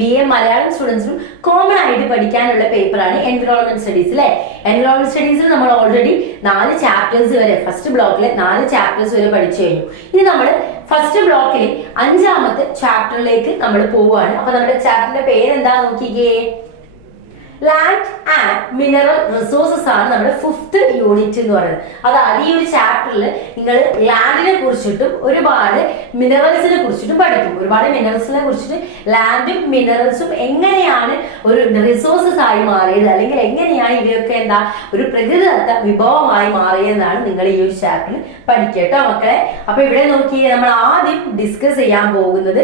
BA Malayalam സ്റ്റുഡൻസിനും common ആയിട്ട് പഠിക്കാനുള്ള പേപ്പറാണ് എൻവയോൺമെന്റ് സ്റ്റഡീസ് അല്ലെ. എൻവയോൺമെന്റ് സ്റ്റഡീസിൽ നമ്മൾ ഓൾറെഡി 4 ചാപ്റ്റേഴ്സ് വരെ ഫസ്റ്റ് ബ്ലോക്കിലെ 4 ചാപ്റ്റേഴ്സ് വരെ പഠിച്ചു കഴിഞ്ഞു. ഇനി നമ്മൾ ഫസ്റ്റ് ബ്ലോക്കിൽ 5ാമത്തെ ചാപ്റ്ററിലേക്ക് നമ്മൾ പോവുകയാണ്. അപ്പൊ നമ്മുടെ ചാപ്റ്ററിന്റെ പേര് എന്താ നോക്കിക്കേ, ലാൻഡ് ആൻഡ് മിനറൽ റിസോഴ്സസ് ആണ് നമ്മുടെ 5th യൂണിറ്റ് എന്ന് പറയുന്നത്. അതായത് ഈ ഒരു ചാപ്റ്ററിൽ നിങ്ങൾ ലാൻഡിനെ കുറിച്ചിട്ടും ഒരുപാട് മിനറൽസിനെ കുറിച്ചിട്ടും പഠിക്കും. ഒരുപാട് മിനറൽസിനെ കുറിച്ചിട്ട് ലാൻഡും മിനറൽസും എങ്ങനെയാണ് ഒരു റിസോഴ്സസ് ആയി മാറിയത്, അല്ലെങ്കിൽ എങ്ങനെയാണ് ഇവയൊക്കെ എന്താ ഒരു പ്രകൃതിദത്ത വിഭവമായി മാറിയതെന്നാണ് നിങ്ങൾ ഈ ഒരു ചാപ്റ്ററിൽ പഠിക്കട്ടോ മക്കളെ. അപ്പൊ ഇവിടെ നോക്കിയേ, നമ്മൾ ആദ്യം ഡിസ്കസ് ചെയ്യാൻ പോകുന്നത്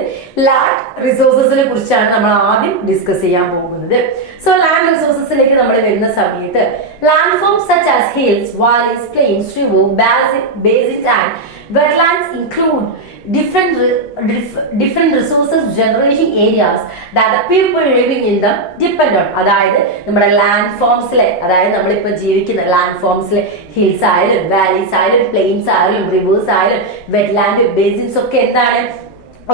ലാൻഡ് റിസോഴ്സസിനെ കുറിച്ചാണ് നമ്മൾ ആദ്യം ഡിസ്കസ് ചെയ്യാൻ പോകുന്നത്. സോ ലാൻഡ് റിസോഴ്സസിലേക്ക് നമ്മൾ വരുന്ന സമയത്ത് land forms such as hills, valleys, plains, rivers, basins and wetlands include different resources generating areas that the people living in them depend on. അതായത് നമ്മുടെ ലാൻഡ് ഫോംസിലെ, അതായത് നമ്മളിപ്പോ ജീവിക്കുന്ന ലാൻഡ് ഫോംസിലെ ഹിൽസ് ആയാലും വാലീസ് ആയാലും പ്ലെയിൻസ് ആയാലും റിവേഴ്സ് ആയാലും വെറ്റ്ലാൻഡ് ബേസിൻസ് ഒക്കെ എന്താണ്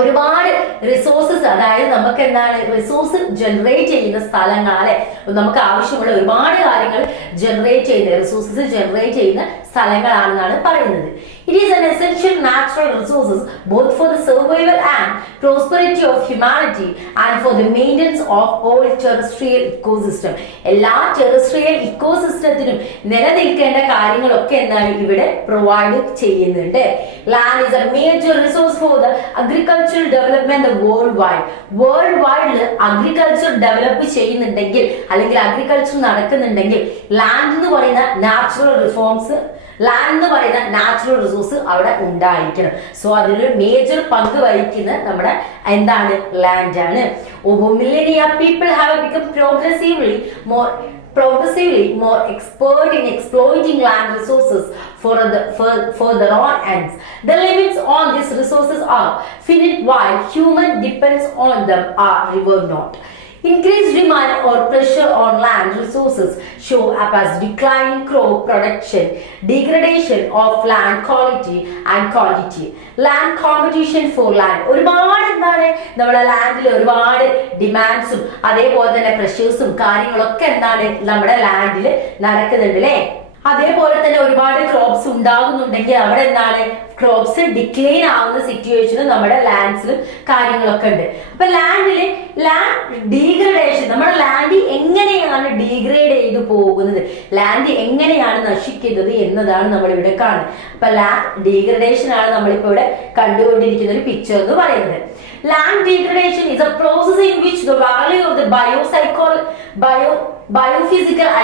ഒരുപാട് റിസോഴ്സസ്, അതായത് നമുക്ക് എന്താണ് റിസോഴ്സ് ജനറേറ്റ് ചെയ്യുന്ന സ്ഥലങ്ങളെ, നമുക്ക് ആവശ്യമുള്ള ഒരുപാട് കാര്യങ്ങൾ ജനറേറ്റ് ചെയ്യുന്ന റിസോഴ്സസ് ജനറേറ്റ് ചെയ്യുന്ന സ്ഥലങ്ങളാണെന്നാണ് പറയുന്നത്. It is an essential natural resources both for the survival and prosperity of humanity and for the maintenance of all terrestrial ecosystem. എല്ലാ ടെറസ്ട്രിയൽ ഇക്കോസിസ്റ്റത്തിനും നിലനിൽക്കേണ്ട കാര്യങ്ങളൊക്കെ എന്താണ് ഇവിടെ പ്രൊവൈഡ് ചെയ്യുന്നുണ്ട്. Land is a major resource for the agricultural development worldwide. World agriculture develop ചെയ്യുന്നുണ്ടെങ്കിൽ അല്ലെങ്കിൽ agriculture നടക്കുന്നുണ്ടെങ്കിൽ land എന്ന് പറയുന്ന natural resource അവിടെ ഉണ്ടായിരിക്കണം. സോ അതിലൊരു മേജർ പങ്ക് വഹിക്കുന്ന നമ്മുടെ എന്താണ് ലാൻഡ് ആണ്. Over millennia people have become progressively more expert in exploiting land resources for their own ends. The limits on these resources are finite while human depends on them are river not. Increased demand or pressure on land resources show up as declining crop production, degradation of land quality and quantity, land competition for land. ഒരുപാട് എന്താണ് നമ്മുടെ ലാൻഡിൽ ഒരുപാട് ഡിമാൻഡ്സും അതേപോലെ തന്നെ പ്രഷേഴ്സും കാര്യങ്ങളൊക്കെ എന്താണ് നമ്മുടെ ലാൻഡിൽ നടക്കുന്നുണ്ട് അല്ലേ. അതേപോലെ തന്നെ ഒരുപാട് ക്രോപ്സ് ഉണ്ടാകുന്നുണ്ടെങ്കിൽ അവിടെ എന്താണ് ക്രോപ്സ് ഡിക്ലൈൻ ആവുന്ന സിറ്റുവേഷനും നമ്മുടെ ലാൻഡ്സിലും കാര്യങ്ങളൊക്കെ ഉണ്ട്. അപ്പൊ ലാൻഡ് ഡീഗ്രഡേഷൻ, നമ്മുടെ ലാൻഡ് എങ്ങനെയാണ് ഡീഗ്രേഡ് ചെയ്തു പോകുന്നത്, ലാൻഡ് എങ്ങനെയാണ് നശിക്കുന്നത് എന്നതാണ് നമ്മൾ ഇവിടെ കാണുന്നത്. അപ്പൊ ലാൻഡ് ഡീഗ്രഡേഷൻ ആണ് നമ്മളിപ്പോ ഇവിടെ കണ്ടുകൊണ്ടിരിക്കുന്ന ഒരു പിക്ചർ എന്ന് പറയുന്നത്. Land degradation is a process in which the value of the biophysical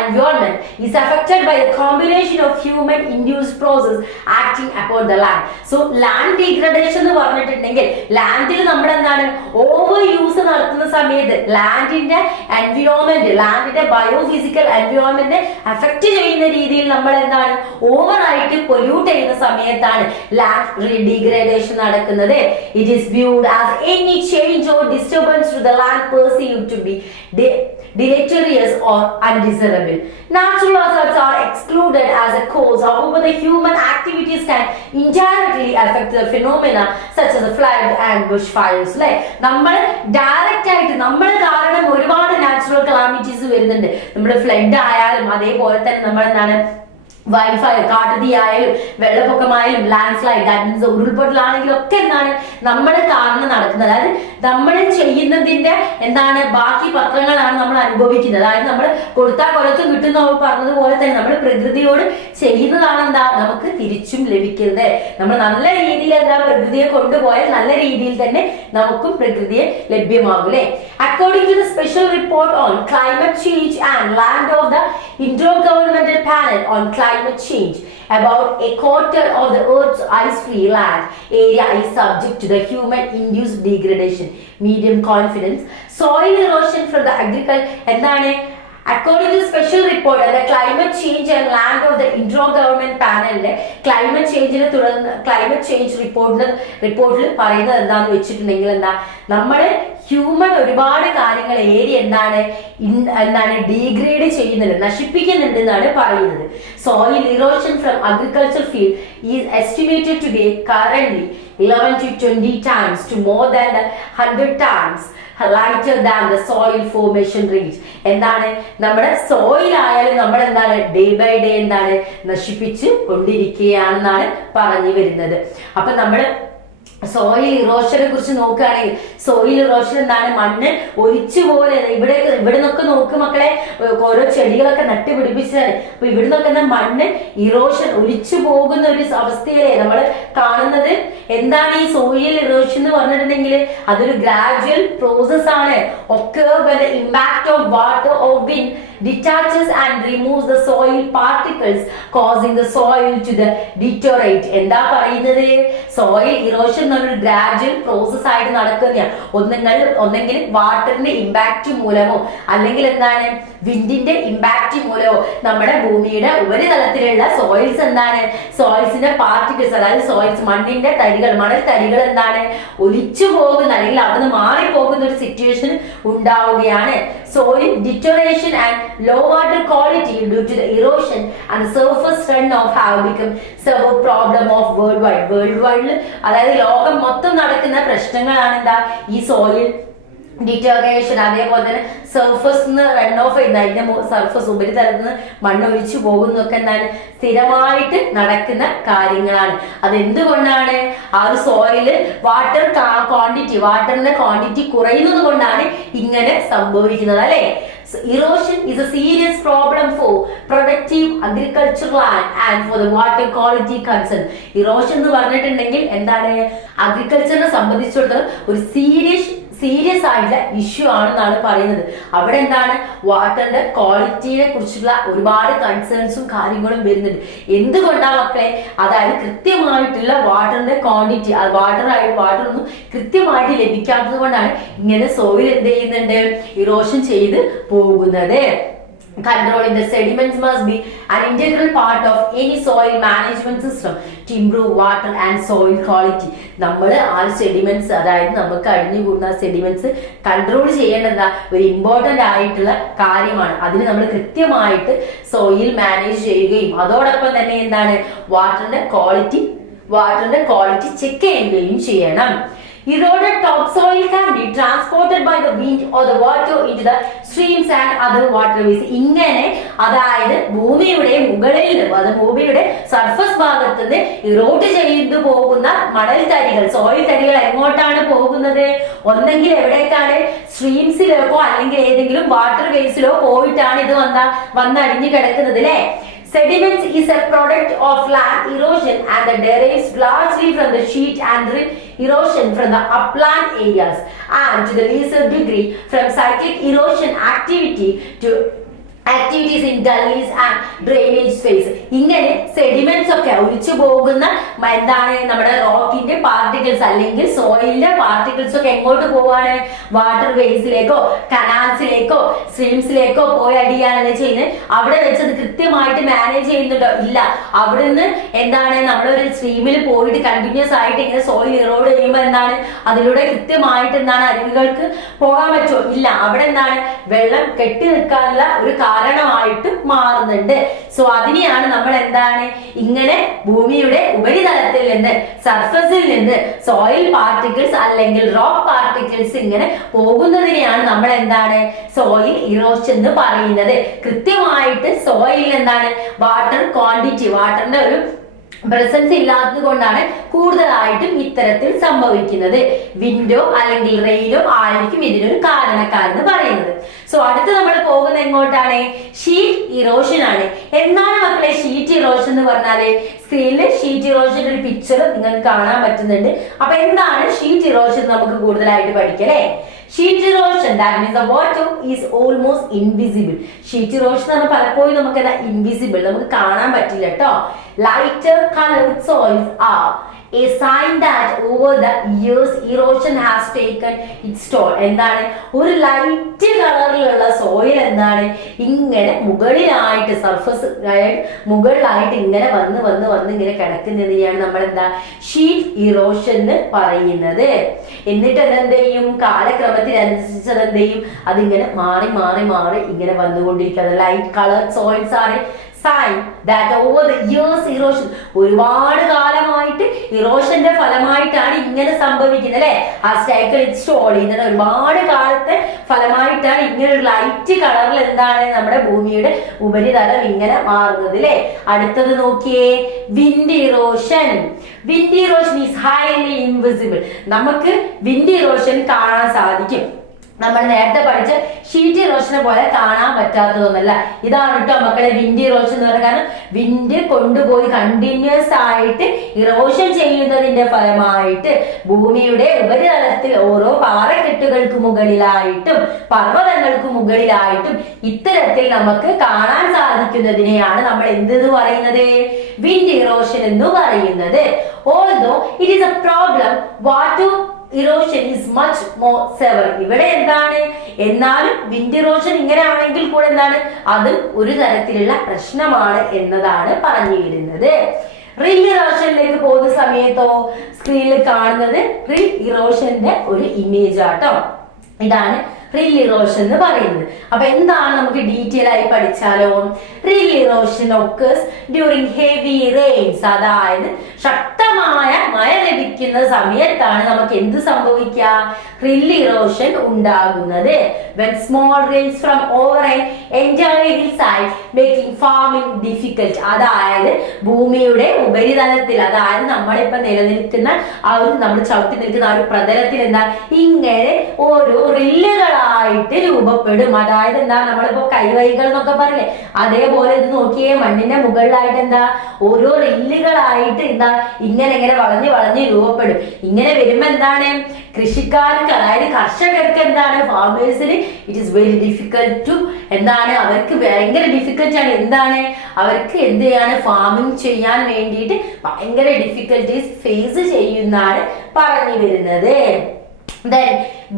environment is affected by a combination of human induced process acting upon the land. So land degradation എന്ന് പറഞ്ഞിട്ടുണ്ടെങ്കിൽ ലാൻഡിൽ നമ്മൾ എന്താണ് ഓവർ യൂസ് നടത്തുന്ന സമയത്ത് ലാൻഡിന്റെ environment, ലാൻഡിന്റെ biophysical എൻവിറോൺമെന്റിനെ affect ചെയ്യുന്ന രീതിയിൽ നമ്മൾ എന്താണ് ഓവർ ആയിട്ട് പൊല്യൂട്ട് ചെയ്യുന്ന സമയത്താണ് ലാൻഡ് ഡീഗ്രഡേഷൻ നടക്കുന്നത്. It is viewed as any change or disturbance to the land perceived to be deleterious or undesirable. Natural hazards are excluded as a cause. However, the human activities can indirectly affect the phenomena such as the flood and bushfires. നമ്മൾ direct ആയിട്ട് നമ്മൾ കാരണം ഒരുപാട് natural calamities വരുന്നുണ്ട്. നമ്മൾ flood ആയാലും അതേപോലെ തന്നെ നമ്മൾ എന്താണ് വൈൽഡ് ഫയർ, കാട്ടുതീ ആയാലും വെള്ളപ്പൊക്കമായാലും ലാൻഡ് സ്ലൈഡ്, ദാറ്റ് മീൻസ് ഉരുൾപൊട്ടലാണെങ്കിലും ഒക്കെ എന്താണ് നമ്മുടെ കാരണം നടക്കുന്നത്. അതായത് നമ്മൾ ചെയ്യുന്നതിന്റെ എന്താണ് ബാക്കി പത്രങ്ങളാണ് നമ്മൾ അനുഭവിക്കുന്നത്. അതായത് നമ്മൾ കൊടുത്താൽ കൊലത്തും കിട്ടുന്ന പറഞ്ഞതുപോലെ തന്നെ നമ്മൾ പ്രകൃതിയോട് ചെയ്യുന്നതാണ് എന്താ നമുക്ക് തിരിച്ചും ലഭിക്കുന്നത്. നമ്മൾ നല്ല രീതിയിൽ എന്താ പ്രകൃതിയെ കൊണ്ടുപോയാൽ നല്ല രീതിയിൽ തന്നെ നമുക്കും പ്രകൃതിയെ ലഭ്യമാകും അല്ലെ. According to the special report on climate change and land of the intergovernmental panel on climate change, about a quarter of the earth's ice-free land area is subject to the human-induced degradation. Medium confidence, soil erosion from the agriculture എന്താണ് according to special report the climate change and land of the intergovernment panel climate change റിപ്പോർട്ടിൽ പറയുന്നത് എന്താണെന്ന് വെച്ചിട്ടുണ്ടെങ്കിൽ എന്താ നമ്മുടെ human ഒരുപാട് കാര്യങ്ങൾ area എന്താണ് ഡീഗ്രേഡ് ചെയ്യുന്നുണ്ട്, നശിപ്പിക്കുന്നുണ്ട് എന്നാണ് പറയുന്നത്. Soil erosion from agriculture field is estimated to be currently 11 to 20 times to more than 100 times lighter than the soil formation rate. എന്താണ് നമ്മുടെ സോയിൽ ആയാലും നമ്മൾ എന്താണ് ഡേ ബൈ ഡേ എന്താണ് നശിപ്പിച്ച് കൊണ്ടിരിക്കുകയാണെന്നാണ് പറഞ്ഞു വരുന്നത്. അപ്പൊ നമ്മൾ സോയിൽ ഇറോഷനെ കുറിച്ച് നോക്കുകയാണെങ്കിൽ സോയിൽ ഇറോഷൻ എന്താണ് മണ്ണ് ഒലിച്ചു പോലെ ഇവിടെ നിന്നൊക്കെ നോക്ക് മക്കളെ, ഓരോ ചെടികളൊക്കെ നട്ടുപിടിപ്പിച്ചതാണ്. അപ്പൊ ഇവിടെ നിന്നൊക്കെ മണ്ണ് ഇറോഷൻ ഒലിച്ചു പോകുന്ന ഒരു അവസ്ഥയിലെ നമ്മൾ കാണുന്നത്. എന്താണ് ഈ സോയിൽ ഇറോഷൻ എന്ന് പറഞ്ഞിട്ടുണ്ടെങ്കിൽ അതൊരു ഗ്രാജുവൽ പ്രോസസ് ആണ്. occur when the impact of water or wind detaches and removes the soil particles causing the soil to deteriorate. എന്താ പറയുന്നത്? സോയിൽ ഇറോഷൻ എന്നൊരു ഗ്രാജുവൽ പ്രോസസ് ആയിട്ട് നടക്കുന്നതാണ്. ഒന്നെങ്കിൽ വാട്ടറിന്റെ ഇമ്പാക്ട് മൂലമോ അല്ലെങ്കിൽ എന്താണ് വിൻഡിന്റെ ഇമ്പാക്ട് മൂലമോ നമ്മുടെ ഭൂമിയുടെ ഉപരിതലത്തിലുള്ള സോയിൽസ് എന്താണ് സോയിൽസിന്റെ പാർട്ടിക്കിൾസ്, അതായത് സോയിൽസ് മണ്ണിന്റെ തരികൾ, മണൽ തരികൾ എന്താണ് ഒലിച്ചു പോകുന്ന അല്ലെങ്കിൽ അവിടുന്ന് മാറിപ്പോകുന്ന ഒരു സിറ്റുവേഷൻ ഉണ്ടാവുകയാണ്. Soil ഡിറ്റോറേഷൻ and low water quality due to the erosion and the surface runoff have become severe problem of worldwide. അതായത് ലോകം മൊത്തം നടക്കുന്ന പ്രശ്നങ്ങളാണ് എന്താ ഈ സോയിൽ ഡിറ്റോറേഷൻ. അതേപോലെ തന്നെ സർഫസ് റൺ ഓഫ് ചെയ്യുന്ന അതിന്റെ സർഫസ് ഉപരിതലത്തിൽ നിന്ന് മണ്ണൊലിച്ചു പോകുന്നതൊക്കെ എന്താണ് സ്ഥിരമായിട്ട് നടക്കുന്ന കാര്യങ്ങളാണ്. അതെന്തുകൊണ്ടാണ്? ആ ഒരു സോയില് വാട്ടറിന്റെ ക്വാണ്ടിറ്റി കുറയുന്നത് കൊണ്ടാണ് ഇങ്ങനെ സംഭവിക്കുന്നത് അല്ലെ. Erosion is a serious problem for productive agricultural land and for the water quality concern. Erosion എന്ന് പറഞ്ഞിട്ടുണ്ടെങ്കിൽ എന്താണ് അഗ്രികൾച്ചറിനെ സംബന്ധിച്ചിടത്തോളം ഒരു സീരിയസ് ആയിട്ടുള്ള ഇഷ്യൂ ആണെന്നാണ് പറയുന്നത്. അവിടെ എന്താണ് വാട്ടറിന്റെ ക്വാളിറ്റിയെ കുറിച്ചുള്ള ഒരുപാട് കൺസേൺസും കാര്യങ്ങളും വരുന്നുണ്ട്. എന്തുകൊണ്ടാണ് മക്കളെ? അതായത് കൃത്യമായിട്ടുള്ള വാട്ടറിന്റെ ക്വാണ്ടിറ്റി, വാട്ടറൊന്നും കൃത്യമായിട്ട് ലഭിക്കാത്തത് കൊണ്ടാണ് ഇങ്ങനെ സോയിൽ എന്ത് ചെയ്യുന്നുണ്ട് ഇറോഷൻ ചെയ്ത് പോകുന്നത്. Controlling the sediments must be an integral part of any soil management system to improve water and soil quality. നമ്മൾ ആ സെഡിമെന്റ്സ്, അതായത് നമുക്ക് അടിഞ്ഞുകൂടുന്ന സെഡിമെന്റ്സ് കൺട്രോൾ ചെയ്യേണ്ടത് ഒരു ഇമ്പോർട്ടന്റ് ആയിട്ടുള്ള കാര്യമാണ്. അതിന് നമ്മൾ കൃത്യമായിട്ട് സോയിൽ മാനേജ് ചെയ്യുകയും അതോടൊപ്പം തന്നെ എന്താണ് വാട്ടറിന്റെ ക്വാളിറ്റി ചെക്ക് ചെയ്യുകയും ചെയ്യണം. Eroded topsoil can be transported by the wind or the water into the streams and other waterways. ഇങ്ങനെ അതായത് ഭൂമിയുടെ മുകളിൽ ഭൂമിയുടെ സർഫസ് ഭാഗത്ത് നിന്ന് ഇറോഡ് ചെയ്തു പോകുന്ന മണൽ തരികൾ, സോയിൽ തരികൾ എങ്ങോട്ടാണ് പോകുന്നത്? ഒന്നെങ്കിൽ എവിടേക്കാണ് സ്ട്രീംസിലേക്കോ അല്ലെങ്കിൽ ഏതെങ്കിലും വാട്ടർ വേസിലോ പോയിട്ടാണ് ഇത് വന്നടിഞ്ഞു കിടക്കുന്നത് അല്ലെ. Sediments is a product of land erosion and that derives largely from the sheet and drip erosion from the upland areas and to the lesser degree from cyclic erosion activities in gullies and drainage space. ഇങ്ങനെ sediments ഒക്കെ ഒലിച്ചു പോകുന്ന എന്താണ് നമ്മുടെ റോക്കിന്റെ particles അല്ലെങ്കിൽ സോയിലിന്റെ particles ഒക്കെ എങ്ങോട്ട് പോവാണ്? വാട്ടർ വേസിലേക്കോ കനാൽസിലേക്കോ സ്ട്രീംസിലേക്കോ പോയി അടിയാണല്ലേ ചെയ്യുന്നത്. അവിടെ വെച്ചത് കൃത്യമായിട്ട് മാനേജ് ചെയ്യുന്നുണ്ടോ? ഇല്ല. അവിടുന്ന് എന്താണ് നമ്മളൊരു സ്ട്രീമിൽ പോയിട്ട് കണ്ടിന്യൂസ് ആയിട്ട് ഇങ്ങനെ സോയിൽ ഇറോഡ് ചെയ്യുമ്പോൾ എന്താണ് അതിലൂടെ കൃത്യമായിട്ട് എന്താണ് അരുവികൾക്ക് പോകാൻ പറ്റുമോ? ഇല്ല. അവിടെ എന്താണ് വെള്ളം കെട്ടി നിൽക്കാനുള്ള ഒരു കാരണമായിട്ട് മാറുന്നുണ്ട്. സോ അതിനെയാണ് നമ്മൾ എന്താണ് ഇങ്ങനെ ഭൂമിയുടെ ഉപരിതലത്തിൽ നിന്ന് സർഫസിൽ നിന്ന് സോയിൽ പാർട്ടിക്കിൾസ് അല്ലെങ്കിൽ റോക്ക് പാർട്ടിക്കിൾസ് ഇങ്ങനെ പോകുന്നതിനെയാണ് നമ്മൾ എന്താണ് സോയിൽ ഇറോഷൻ എന്ന് പറയുന്നത്. കൃത്യമായിട്ട് സോയിൽ എന്താണ് വാട്ടറിന്റെ ഒരു പ്രസൻസ് ഇല്ലാത്തത് കൊണ്ടാണ് കൂടുതലായിട്ടും ഇത്തരത്തിൽ സംഭവിക്കുന്നത്. വിൻഡോ അല്ലെങ്കിൽ റെയിനോ ആയിരിക്കും ഇതിനൊരു കാരണക്കാരെന്ന് പറയുന്നത്. സോ അടുത്ത് നമ്മൾ പോകുന്നത് എങ്ങോട്ടാണ്? ഷീറ്റ് ഇറോഷൻ ആണ്. എന്താണ് മക്കളെ ഷീറ്റ് ഇറോഷൻ എന്ന് പറഞ്ഞാല്? സ്ക്രീനിൽ ഷീറ്റ് ഇറോഷന്റെ ഒരു പിക്ചർ നിങ്ങൾക്ക് കാണാൻ പറ്റുന്നുണ്ട്. അപ്പൊ എന്താണ് ഷീറ്റ് ഇറോഷൻ നമുക്ക് കൂടുതലായിട്ട് പഠിക്കല്ലേ. Sheet erosion, that means the water is almost invisible. Sheet erosion എന്ന് പലപ്പോഴും നമുക്ക് ഇൻവിസിബിൾ, നമുക്ക് കാണാൻ പറ്റില്ല കേട്ടോ. Lighter colored soils are a sign that over the years erosion has taken its toll. എന്താണ് ഒരു ലൈറ്റ് കളറിലുള്ള സോയിൽ എന്താണ് ഇങ്ങനെ മുകളിലായിട്ട് സർഫസ് മുകളിലായിട്ട് ഇങ്ങനെ വന്ന് വന്ന് വന്ന് ഇങ്ങനെ കിടക്കുന്നതിനെയാണ് നമ്മൾ എന്താ ഷീറ്റ് ഇറോഷൻ എന്ന് പറയുന്നത്. എന്നിട്ട് അതെന്ത് ചെയ്യും കാലക്രമത്തിനനുസരിച്ച് അതെന്ത് ചെയ്യും അതിങ്ങനെ മാറി മാറി മാറി ഇങ്ങനെ വന്നുകൊണ്ടിരിക്കുന്നത്. ലൈറ്റ് കളർ സോയിൽസ് ആണ് sign that over the years erosion ഒരുപാട് കാലമായിട്ട് ഇറോഷന്റെ ഫലമായിട്ടാണ് ഇങ്ങനെ സംഭവിക്കുന്നത് അല്ലെ. has taken its toll. ഇങ്ങനെ ഒരുപാട് കാലത്തെ ഫലമായിട്ടാണ് ഇങ്ങനെ ഒരു ലൈറ്റ് കളറിൽ എന്താണ് നമ്മുടെ ഭൂമിയുടെ ഉപരിതലം ഇങ്ങനെ മാറുന്നത് അല്ലെ. അടുത്തത് നോക്കിയേ wind erosion. wind erosion is highly invisible. നമുക്ക് wind erosion കാണാൻ സാധിക്കും. നമ്മൾ നേരത്തെ പഠിച്ച ഷീറ്റ് ഇറോഷനെ പോലെ കാണാൻ പറ്റാത്തതൊന്നല്ല. ഇതാണ് കേട്ടോ മക്കളെ വിൻഡ് ഇറോഷൻ എന്ന് പറയുന്നത്. കാരണം വിൻഡ് കൊണ്ടുപോയി കണ്ടിന്യൂസ് ആയിട്ട് ഇറോഷൻ ചെയ്യുന്നതിന്റെ ഫലമായിട്ട് ഭൂമിയുടെ ഉപരിതലത്തിൽ ഓരോ പാറക്കെട്ടുകൾക്ക് മുകളിലായിട്ടും പർവ്വതങ്ങൾക്ക് മുകളിലായിട്ടും ഇത്തരത്തിൽ നമുക്ക് കാണാൻ സാധിക്കുന്നതിനെയാണ് നമ്മൾ എന്തെന്ന് പറയുന്നത് വിൻഡ് ഇറോഷൻ എന്ന് പറയുന്നത്. Although it is A problem water erosion is much more sever. ഇവിടെ എന്താണ് എന്നാലും വിൻഡ് ഇറോഷൻ ഇങ്ങനെ ആണെങ്കിൽ കൂടെ എന്താണ് അതും ഒരു തരത്തിലുള്ള പ്രശ്നമാണ് എന്നതാണ് പറഞ്ഞു വരുന്നത്. റിൽ ഇറോഷനിലേക്ക് പോകുന്ന സമയത്തോ സ്ക്രീനിൽ കാണുന്നത് റിൽ ഇറോഷന്റെ ഒരു ഇമേജ് ആട്ടോ. ഇതാണ് റിൽ ഇറോഷൻ എന്ന് പറയുന്നത്. അപ്പൊ എന്താണ് നമുക്ക് ഡീറ്റെയിൽ ആയി പഠിച്ചാലോ. Rill erosion occurs during heavy rains. അതായത് ശക്തമായ മഴ ലഭിക്കുന്ന സമയത്താണ് നമുക്ക് എന്ത് സംഭവിക്കുക റിൽ ഇറോഷൻ ഉണ്ടാകുന്നത്. when small rains from over an entire hillside making farming difficult. അതായത് ഭൂമിയുടെ ഉപരിതലത്തിൽ അതായത് നമ്മളിപ്പോ നിലനിൽക്കുന്ന ആ ഒരു നമ്മൾ ചവിട്ടി നിൽക്കുന്ന ആ ഒരു പ്രതലത്തിൽ എന്താ ഇങ്ങനെ ഓരോ റില്ലുകളായിട്ട് രൂപപ്പെടും. അതായത് എന്താ നമ്മളിപ്പോ കൈവരികൾ എന്നൊക്കെ പറയില്ലേ അതേപോലെ ഇത് നോക്കിയേ മണ്ണിന്റെ മുകളിലായിട്ട് എന്താ ഓരോ റില്ലുകളായിട്ട് എന്താ ഇങ്ങനെ ഇങ്ങനെ വളഞ്ഞ് വളഞ്ഞ് രൂപപ്പെടും. ഇങ്ങനെ വരുമ്പോ എന്താണ് കൃഷിക്കാർക്ക് അതായത് കർഷകർക്ക് എന്താണ് ഫാമേഴ്സിന് it is very difficult to എന്താണ് അവർക്ക് ഭയങ്കര ഡിഫിക്കൽട്ട് ആണ്. എന്താണ് അവർക്ക് എന്ത് ചെയ്യാണ് ഫാമിംഗ് ചെയ്യാൻ വേണ്ടിയിട്ട് ഭയങ്കര ഡിഫിക്കൽട്ടീസ് ഫേസ് ചെയ്യുന്നാണ് പറഞ്ഞു വരുന്നത്.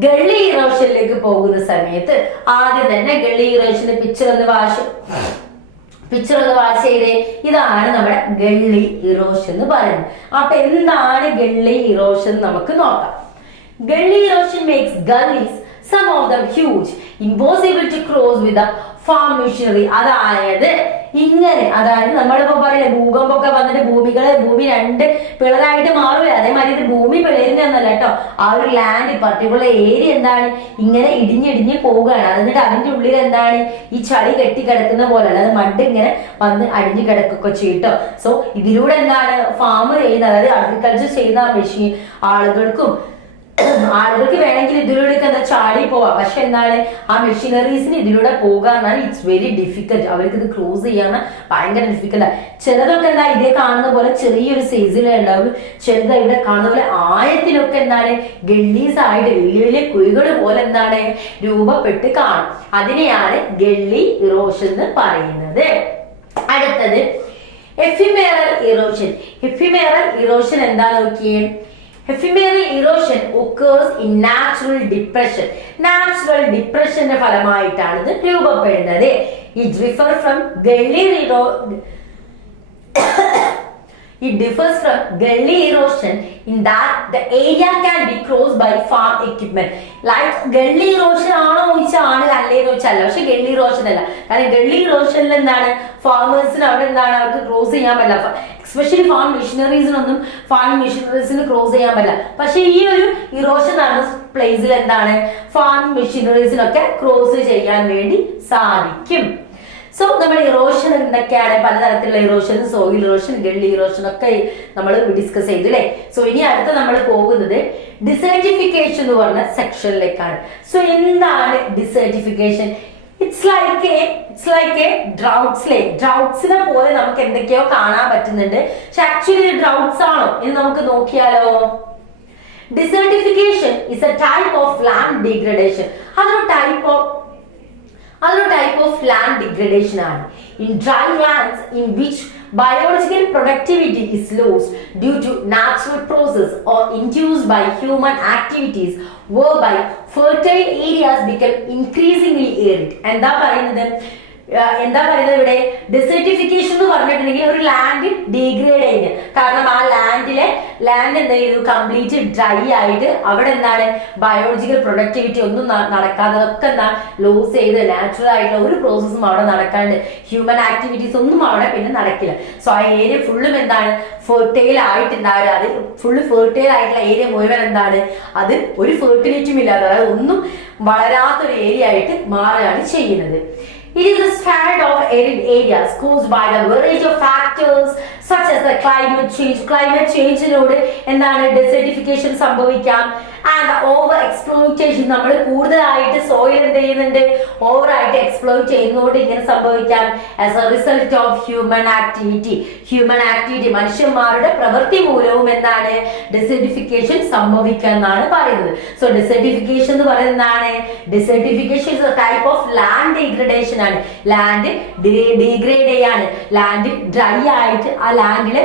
ഗള്ളി ഇറോഷനിലേക്ക് പോകുന്ന സമയത്ത് ആദ്യം തന്നെ ഗള്ളി ഇറോഷന്റെ പിക്ചർ ഒന്ന് വാച്ച് ചെയ്തേ. ഇതാണ് നമ്മുടെ ഗള്ളി ഇറോഷൻ എന്ന് പറയുന്നത്. അപ്പൊ എന്താണ് ഗള്ളി ഇറോഷൻ നമുക്ക് നോക്കാം. Gully erosion makes gullies some of them huge impossible to cross with the farm machinery. അതായത് ഇങ്ങനെ അതായത് നമ്മളിപ്പോ പറയില്ലേ ഭൂകമ്പൊക്കെ വന്നിട്ട് ഭൂമി രണ്ട് പിളരായിട്ട് മാറില്ല. അതേമാതിരി ഇത് ഭൂമി പിളരുന്നല്ല കേട്ടോ. ആ ഒരു ലാൻഡ് പർട്ടിക്കുലർ ഏരിയ എന്താണ് ഇങ്ങനെ ഇടിഞ്ഞിടിഞ്ഞ് പോവുകയാണ്. എന്നിട്ട് അതിന്റെ ഉള്ളിൽ എന്താണ് ഈ ചളി കെട്ടിക്കിടക്കുന്ന പോലെ അല്ലാതെ മഡ് ഇങ്ങനെ വന്ന് അടിഞ്ഞു കിടക്കുകയൊക്കെ ചെയ്യട്ടോ. സോ ഇതിലൂടെ എന്താണ് ഫാം ചെയ്യുന്ന അതായത് അഗ്രികൾച്ചർ ചെയ്യുന്ന മെഷീൻ ആളുകൾക്ക് വേണമെങ്കിൽ ഇതിലൂടെ എന്താ ചാടി പോവാം. പക്ഷെ എന്താണ് ആ മെഷീനറീസിന് ഇതിലൂടെ പോകാന്നാണ് ഇറ്റ്സ് വെരി ഡിഫിക്കൽട്ട്. അവർക്ക് ഇത് ക്രോസ് ചെയ്യാൻ ഭയങ്കര ഡിഫിക്കൽട്ടാണ്. ചിലതൊക്കെ എന്താ ഇതേ കാണുന്ന പോലെ ചെറിയൊരു സൈസിലേ ഉണ്ടാവും. ചിലത് ഇവിടെ കാണുന്ന പോലെ ആഴത്തിലൊക്കെ എന്താണ് ഗള്ളീസ് ആയിട്ട് വലിയ വലിയ കുഴികൾ പോലെ എന്താണ് രൂപപ്പെട്ട് കാണും. അതിനെയാണ് ഗള്ളി ഇറോഷൻ എന്ന് പറയുന്നത്. അടുത്തത് എഫിമേറൽ ഇറോഷൻ. എഫിമേറൽ ഇറോഷൻ എന്താ നോക്കിയേ. Ephemeral erosion occurs in natural depression. Natural depressionന്റെ ഫലമായിട്ടാണ് ഇത് രൂപപ്പെടുന്നത്. It differs from gully erosion in that the area can be crossed by farm equipment. Like gully erosion ആണോ ചോദിച്ചാണ് ഗള്ളി ഇറോഷൻ അല്ല. പക്ഷെ ഗള്ളി ഇറോഷൻ അല്ല. കാരണം ഗള്ളി ഇറോഷനിൽ എന്താണ് ഫാമേഴ്സിന് അവിടെ എന്താണ് അവർക്ക് ക്രോസ് ചെയ്യാൻ പറ്റില്ല. എസ്പെഷ്യലി ഫാം മെഷീനറീസിന് ക്രോസ് ചെയ്യാൻ പറ്റില്ല. പക്ഷെ ഈ ഒരു ഇറോഷൻ നടന്ന പ്ലേസിൽ എന്താണ് ഫാം മെഷീനറീസിനൊക്കെ ക്രോസ് ചെയ്യാൻ വേണ്ടി സാധിക്കും. സോ നമ്മൾ ഇറോഷൻ എന്തൊക്കെയാണ് പലതരത്തിലുള്ള erosion soil erosion gully erosion ഒക്കെ നമ്മൾ ഡിസ്കസ് ചെയ്തു അല്ലേ. സോ ഇനി അടുത്ത നമ്മൾ പോകുന്നത് ഡിസർട്ടിഫിക്കേഷൻ എന്ന് പറഞ്ഞ സെക്ഷനിലേക്കാണ്. സോ എന്താണ് ഡിസർട്ടിഫിക്കേഷൻ? It's like a ഡ്രൗട്ട്സിനെ പോലെ നമുക്ക് എന്തൊക്കെയോ കാണാൻ പറ്റുന്നുണ്ട്. പക്ഷെ ആക്ച്വലി ഡ്രൗട്ട്സ് ആണോ എന്ന് നമുക്ക് നോക്കിയാലോ. Desertification is A type of land degradation. അതൊരു ടൈപ്പ് ഓഫ് ലാൻഡ് ഡിഗ്രഡേഷൻ ആണ്. In dry lands in which biological productivity is lost due to natural process or induced by human activities whereby fertile areas become increasingly arid. എന്താ പറയുന്നത് ഇവിടെ desertification എന്ന് പറഞ്ഞിട്ടുണ്ടെങ്കിൽ ഒരു land degrade ചെയ്യുന്നത്. കാരണം ആ ലാൻഡ് എന്താ ചെയ്തു, കംപ്ലീറ്റ് ഡ്രൈ ആയിട്ട് അവിടെ എന്താണ് ബയോളജിക്കൽ പ്രൊഡക്ടിവിറ്റി ഒന്നും നടക്കാതെ അതൊക്കെ എന്താ ലോസ് ചെയ്ത് നാച്ചുറൽ ആയിട്ടുള്ള ഒരു പ്രോസസ്സും അവിടെ നടക്കാണ്ട് ഹ്യൂമൻ ആക്ടിവിറ്റീസ് ഒന്നും അവിടെ പിന്നെ നടക്കില്ല. സോ ആ ഏരിയ ഫുള്ളും എന്താണ് ഫെർട്ടൈൽ ആയിട്ടുണ്ടാവുക. അത് ഫുള്ള് ഫെർട്ടൈൽ ആയിട്ടുള്ള ഏരിയ മുഴുവൻ എന്താണ് അത് ഒരു ഫെർട്ടിലിറ്റിയും ഇല്ലാതെ അതായത് ഒന്നും വളരാത്തൊരു ഏരിയ ആയിട്ട് മാറുകയാണ് ചെയ്യുന്നത്. It is a spread of arid areas caused by the variety of factors such as the climate change. Climate change നോട് എന്താണ് ഡെസേർട്ടിഫിക്കേഷൻ സംഭവിക്കാം. ആൻഡ് ഓവർ എക്സ്പ്ലോയിറ്റേഷൻ, നമ്മൾ കൂടുതലായിട്ട് സോയിൽ എന്ത് ചെയ്യുന്നുണ്ട്, ഓവറായിട്ട് എക്സ്പ്ലോയിറ്റ് ചെയ്യുന്നതുകൊണ്ട് ഇങ്ങനെ സംഭവിക്കാം. As A result of human activity, മനുഷ്യന്മാരുടെ പ്രവൃത്തി മൂലവും എന്താണ് ഡെസേർട്ടിഫിക്കേഷൻ സംഭവിക്കുക എന്നാണ് പറയുന്നത്. സോ ഡെസേർട്ടിഫിക്കേഷൻ എന്ന് പറയുന്നതാണ്, desertification is A type of land degradation ആണ്. ലാൻഡ് ഡീഗ്രേഡ് ചെയ്യാണ്, ലാൻഡ് ഡ്രൈ ആയിട്ട് ആ ലാൻഡില്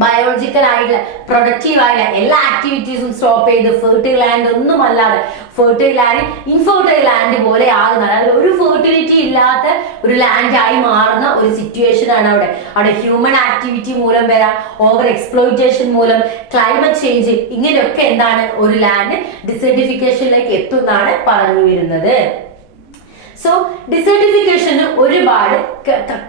ബയോളജിക്കൽ ആയിട്ടുള്ള പ്രൊഡക്റ്റീവ് ആയിട്ടുള്ള എല്ലാ ആക്ടിവിറ്റീസും സ്റ്റോപ്പ് ചെയ്ത് ഫെർട്ടൈൽ ലാൻഡ് ഒന്നും അല്ലാതെ ഫെർട്ടൈൽ ലാൻഡ് ഇൻഫെർട്ടൈൽ ലാൻഡ് പോലെ ആകുന്നത്. അതായത് ഒരു ഫെർട്ടിലിറ്റി ഇല്ലാത്ത ഒരു ലാൻഡ് ആയി മാറുന്ന ഒരു സിറ്റുവേഷൻ ആണ് അവിടെ ഹ്യൂമൻ ആക്ടിവിറ്റി മൂലം വരാം, ഓവർ എക്സ്പ്ലോയിറ്റേഷൻ മൂലം, ക്ലൈമറ്റ് ചേഞ്ച്, ഇങ്ങനെയൊക്കെ എന്താണ് ഒരു ലാൻഡ് ഡിസേർട്ടിഫിക്കേഷനിലേക്ക് എത്തുന്നാണ് പറഞ്ഞു വരുന്നത്. സോ ഡിസേർട്ടിഫിക്കേഷന് ഒരുപാട്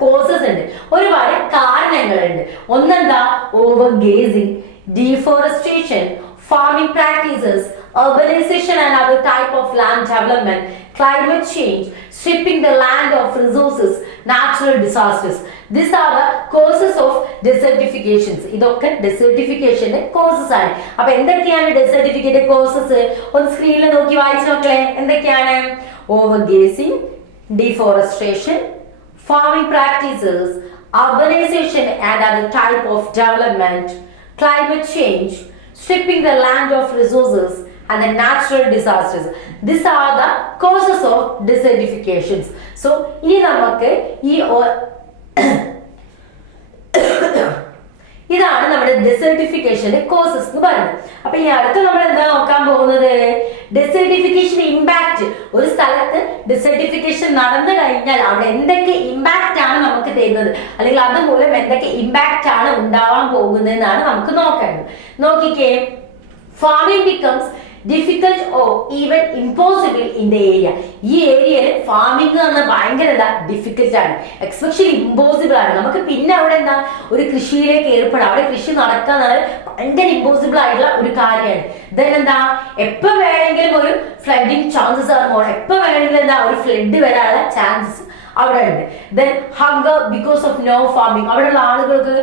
കോസസ് ഉണ്ട്, ഒരുപാട് കാരണങ്ങളുണ്ട്. ഒന്നെന്താ, over grazing, deforestation, farming practices, urbanization and other type of land development, climate change, stripping the land of resources, natural disasters. These are the causes of desertifications. ഇതൊക്കെ ഡെസേർട്ടിഫിക്കേഷന്റെ കോസസ് ആണ്. അപ്പൊ എന്തൊക്കെയാണ് ഡെസേർട്ടിഫിക്കേഷന്റെ കോസസ്? ഒന്ന് സ്ക്രീനിൽ നോക്കി വായിച്ചു നോക്കളെ. എന്തൊക്കെയാണ്? Over grazing, deforestation, farming practices, urbanization and other type of development, climate change, stripping the land of resources and the natural disasters. These are the causes of desertifications. So ini namakku ഇതാണ് നമ്മുടെ ഡെസേർട്ടിഫിക്കേഷന്റെ causes എന്ന് പറയുന്നത്. അപ്പൊ ഈ അടുത്ത് നമ്മൾ എന്താ നോക്കാൻ പോകുന്നത്, ഡെസേർട്ടിഫിക്കേഷൻ ഇമ്പാക്ട്. ഒരു സ്ഥലത്ത് ഡെസേർട്ടിഫിക്കേഷൻ നടന്നു കഴിഞ്ഞാൽ അവിടെ എന്തൊക്കെ ഇമ്പാക്റ്റ് ആണ് നമുക്ക് തരുന്നത്, അല്ലെങ്കിൽ അതുമൂലം എന്തൊക്കെ ഇമ്പാക്റ്റ് ആണ് ഉണ്ടാവാൻ പോകുന്നതെന്നാണ് നമുക്ക് നോക്കേണ്ടത്. നോക്കിക്കേ, farming becomes difficult or even impossible in the area. ഈ ഏരിയയിൽ ഫാമിംഗ് എന്ന് പറഞ്ഞാൽ ഭയങ്കര ഡിഫിക്കൽട്ട് ആണ്, എക്സ്പെഷ്യലി ഇമ്പോസിബിൾ ആണ്. നമുക്ക് പിന്നെ അവിടെ എന്താ ഒരു കൃഷിയിലേക്ക് ഏർപ്പെടാം, അവിടെ കൃഷി നടക്കുക ഭയങ്കര ഇമ്പോസിബിൾ ആയിട്ടുള്ള ഒരു കാര്യമാണ്. ദെൻ എന്താ, എപ്പോ വേണമെങ്കിലും ഒരു ഫ്ലഡിങ് ചാൻസസ് ആണ്, എപ്പോ വേണമെങ്കിലും എന്താ ഒരു ഫ്ലഡ് വരാനുള്ള ചാൻസസ് അവിടെ ഉണ്ട്. Then hunger because of no farming. അവിടെയുള്ള ആളുകൾക്ക്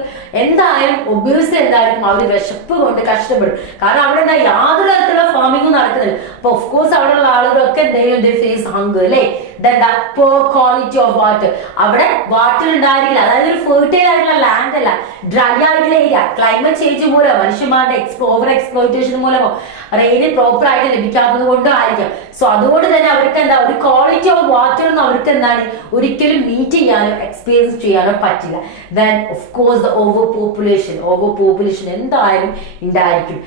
എന്തായാലും ഒബ്വിയസ്ലി എന്തായാലും അവർ വിശപ്പ് കൊണ്ട് കഷ്ടപ്പെടും, കാരണം അവിടെ എന്താ യാതൊരു തരത്തിലുള്ള ഫാമിംഗും നടക്കുന്നില്ല. അപ്പൊ ഓഫ് കോഴ്സ് അവിടെയുള്ള ആളുകളൊക്കെ എന്തെങ്കിലും ഫേസ് ഹങ്കർ അല്ലേ. ഇതെന്താ, പോർ ക്വാളിറ്റി ഓഫ് വാട്ടർ. അവിടെ വാട്ടർ ഉണ്ടായിരിക്കില്ല, അതായത് ഒരു ഫെർട്ടൈൽ ആയിട്ടുള്ള ലാൻഡ് അല്ല, ഡ്രൈ ആയിട്ടുള്ള ഏരിയ. ക്ലൈമറ്റ് ചേഞ്ച് മൂലമോ മനുഷ്യന്മാരുടെ ഓവർ എക്സ്പ്ലോയിറ്റേഷൻ മൂലമോ റെയിന് പ്രോപ്പർ ആയിട്ട് ലഭിക്കാത്തത് കൊണ്ടും ആയിരിക്കും. സോ അതുകൊണ്ട് തന്നെ അവർക്ക് എന്താ ഒരു ക്വാളിറ്റി ഓഫ് വാട്ടർ ഒന്നും അവർക്ക് എന്താണ് ഒരിക്കലും മീറ്റ് ചെയ്യാനോ എക്സ്പീരിയൻസ് ചെയ്യാനോ പറ്റില്ല. Then of course the over population എന്തായാലും ഉണ്ടായിരിക്കും.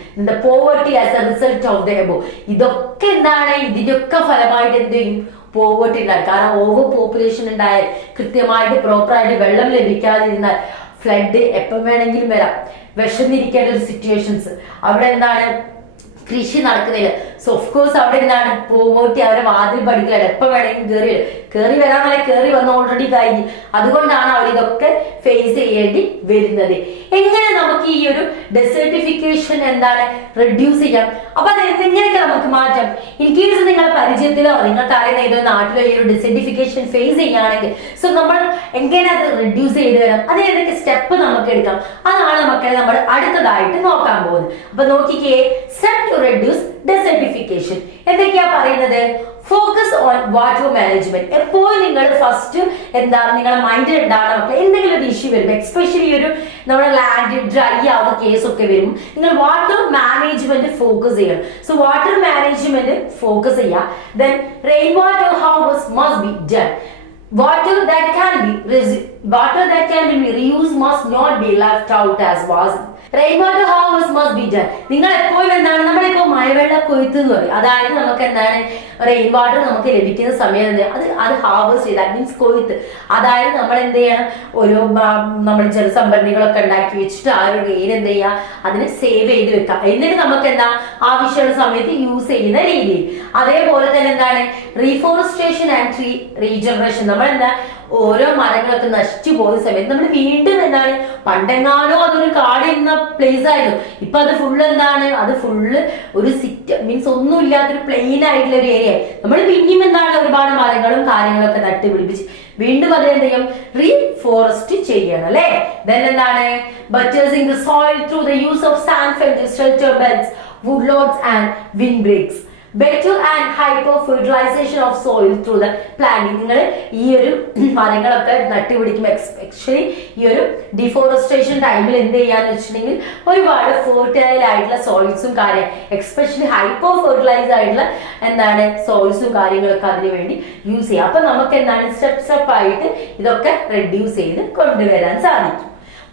Poverty as A result of the above. ഇതൊക്കെ എന്താണ്, ഇതിന്റെയൊക്കെ ഫലമായിട്ട് എന്ത് ചെയ്യും, പോവർട്ടി ഉണ്ടാകും. കാരണം ഓവർ പോപ്പുലേഷൻ ഉണ്ടായാൽ, കൃത്യമായിട്ട് പ്രോപ്പറായിട്ട് വെള്ളം ലഭിക്കാതിരുന്നാൽ ഫ്ലഡ് എപ്പം വേണമെങ്കിലും വരാം, വിശന്നിരിക്കേണ്ട ഒരു സിറ്റുവേഷൻസ്, അവിടെ എന്താണ് കൃഷി നടക്കുന്നില്ല. സോ ഓഫ് കോഴ്സ് അവിടെ എന്താണ് പോവർട്ടി അവരെ വാതിൽ പഠിക്കലാണ്, എപ്പോ വേണമെങ്കിലും കയറി വരാന്നല്ല, കയറി വന്ന് ഓൾറെഡി കഴിഞ്ഞു. അതുകൊണ്ടാണ് അവർ ഇതൊക്കെ ഫേസ് ചെയ്യേണ്ടി വരുന്നത്. എങ്ങനെ നമുക്ക് ഈ ഒരു ഡെസേർട്ടിഫിക്കേഷൻ എന്താണ് റെഡ്യൂസ് ചെയ്യാം? അപ്പൊ അത് എങ്ങനെയൊക്കെ നമുക്ക് മാറ്റാം? ഇൻ കേസ് നിങ്ങളുടെ പരിചയത്തിലോ നിങ്ങൾക്ക് അറിയുന്ന ഏതോ നാട്ടിലോ ഈ ഒരു ഡെസേർട്ടിഫിക്കേഷൻ ഫേസ് ചെയ്യുകയാണെങ്കിൽ സോ നമ്മൾ എങ്ങനെ അത് റെഡ്യൂസ് ചെയ്ത് വരാം, അത് ഏതൊക്കെ സ്റ്റെപ്പ് നമുക്ക് എടുക്കാം, അതാണ് മക്കളെ നമ്മൾ അടുത്തതായിട്ട് നോക്കാൻ പോകുന്നത്. അപ്പൊ നോക്കിക്കേ, സ്റ്റെപ്പ് ടു റെഡ്യൂസ് ഡെസേർട്ടിഫിക്കേഷൻ എന്തൊക്കെയാ പറയുന്നത്? Focus on water management. എപ്പോഴും നിങ്ങൾ ഫസ്റ്റ് എന്താ നിങ്ങളുടെ മൈൻഡിൽ ഉണ്ടാവണം, എന്തെങ്കിലും ഒരു ഇഷ്യൂ വരും, എക്സ്പെഷ്യലി ഒരു നമ്മുടെ ലാൻഡ് ഡ്രൈ ആവുന്ന കേസൊക്കെ വരും, നിങ്ങൾ വാട്ടർ മാനേജ്മെന്റ് ഫോക്കസ് ചെയ്യണം. സോ വാട്ടർ മാനേജ്മെന്റ് ഫോക്കസ് ചെയ്യുക. Then rain water harvest must be done. water that can be reused must not be left out as was. Rain water harvest must be done. നിങ്ങൾ എപ്പോഴും എന്താണ് നമ്മളിപ്പോ മഴവെള്ള കൊയ്ത്ത് എന്ന് പറയും. അതായത് നമുക്ക് എന്താണ് റെയിൻ വാട്ടർ നമുക്ക് ലഭിക്കുന്ന സമയം അത് ഹാർവെസ്റ്റ് ചെയ്ത്, മീൻസ് കൊയ്ത്ത്. അതായത് നമ്മൾ എന്ത് ചെയ്യണം, ഒരു നമ്മൾ ജലസംഭരണികളൊക്കെ ഉണ്ടാക്കി വെച്ചിട്ട് ആ ഒരു റെയിൻ എന്ത് ചെയ്യുക, അതിന് സേവ് ചെയ്ത് വെക്കാം. എന്നിട്ട് നമുക്ക് എന്താ ആവശ്യമുള്ള സമയത്ത് യൂസ് ചെയ്യുന്ന രീതിയിൽ. അതേപോലെ തന്നെ എന്താണ് റീഫോറസ്റ്റേഷൻ ആൻഡ് ട്രീ റീജനറേഷൻ. നമ്മൾ എന്താ ഓരോ മരങ്ങളൊക്കെ നശിച്ചു പോകുന്ന സമയത്ത് നമ്മൾ വീണ്ടും എന്താണ്, പണ്ടെങ്ങാനോ അതൊരു കാടിരുന്ന പ്ലേസ് ആയിരുന്നു, ഇപ്പൊ അത് ഫുള്ള് എന്താണ്, അത് ഫുള്ള് ഒരു സിറ്റ് മീൻസ് ഒന്നും ഇല്ലാത്തൊരു പ്ലെയിൻ ആയിട്ടുള്ള ഒരു ഏരിയ. നമ്മൾ പിന്നെയും എന്താണ് ഒരുപാട് മരങ്ങളും കാര്യങ്ങളൊക്കെ നട്ടുപിടിപ്പിച്ച് വീണ്ടും അത് എന്ത് ചെയ്യും, റീഫോറസ്റ്റ് ചെയ്യണം അല്ലെ. ദെൻ എന്താണ് buttressing the soil through the use of sand fences, shelter belts, woodlots and wind breaks. Better and hyper fertilization of soil through the planting. നിങ്ങൾ ഈ ഒരു മരങ്ങളൊക്കെ നട്ടുപിടിക്കുമ്പോൾ എക്സ്പെഷ്യലി ഈ ഒരു ഡിഫോറസ്റ്റേഷൻ ടൈമിൽ എന്ത് ചെയ്യാന്ന് വെച്ചിട്ടുണ്ടെങ്കിൽ ഒരുപാട് ഫെർട്ടൈൽ ആയിട്ടുള്ള സോയിൽസും കാര്യം, എക്സ്പെഷ്യലി ഹൈപ്പർ ഫെർട്ടിലൈസ് ആയിട്ടുള്ള എന്താണ് സോയിൽസും കാര്യങ്ങളൊക്കെ അതിനു വേണ്ടി യൂസ് ചെയ്യാം. അപ്പൊ നമുക്ക് എന്താണ് സ്റ്റെപ്പ് ആയിട്ട് ഇതൊക്കെ റെഡ്യൂസ് ചെയ്ത് കൊണ്ടുവരാൻ സാധിക്കും.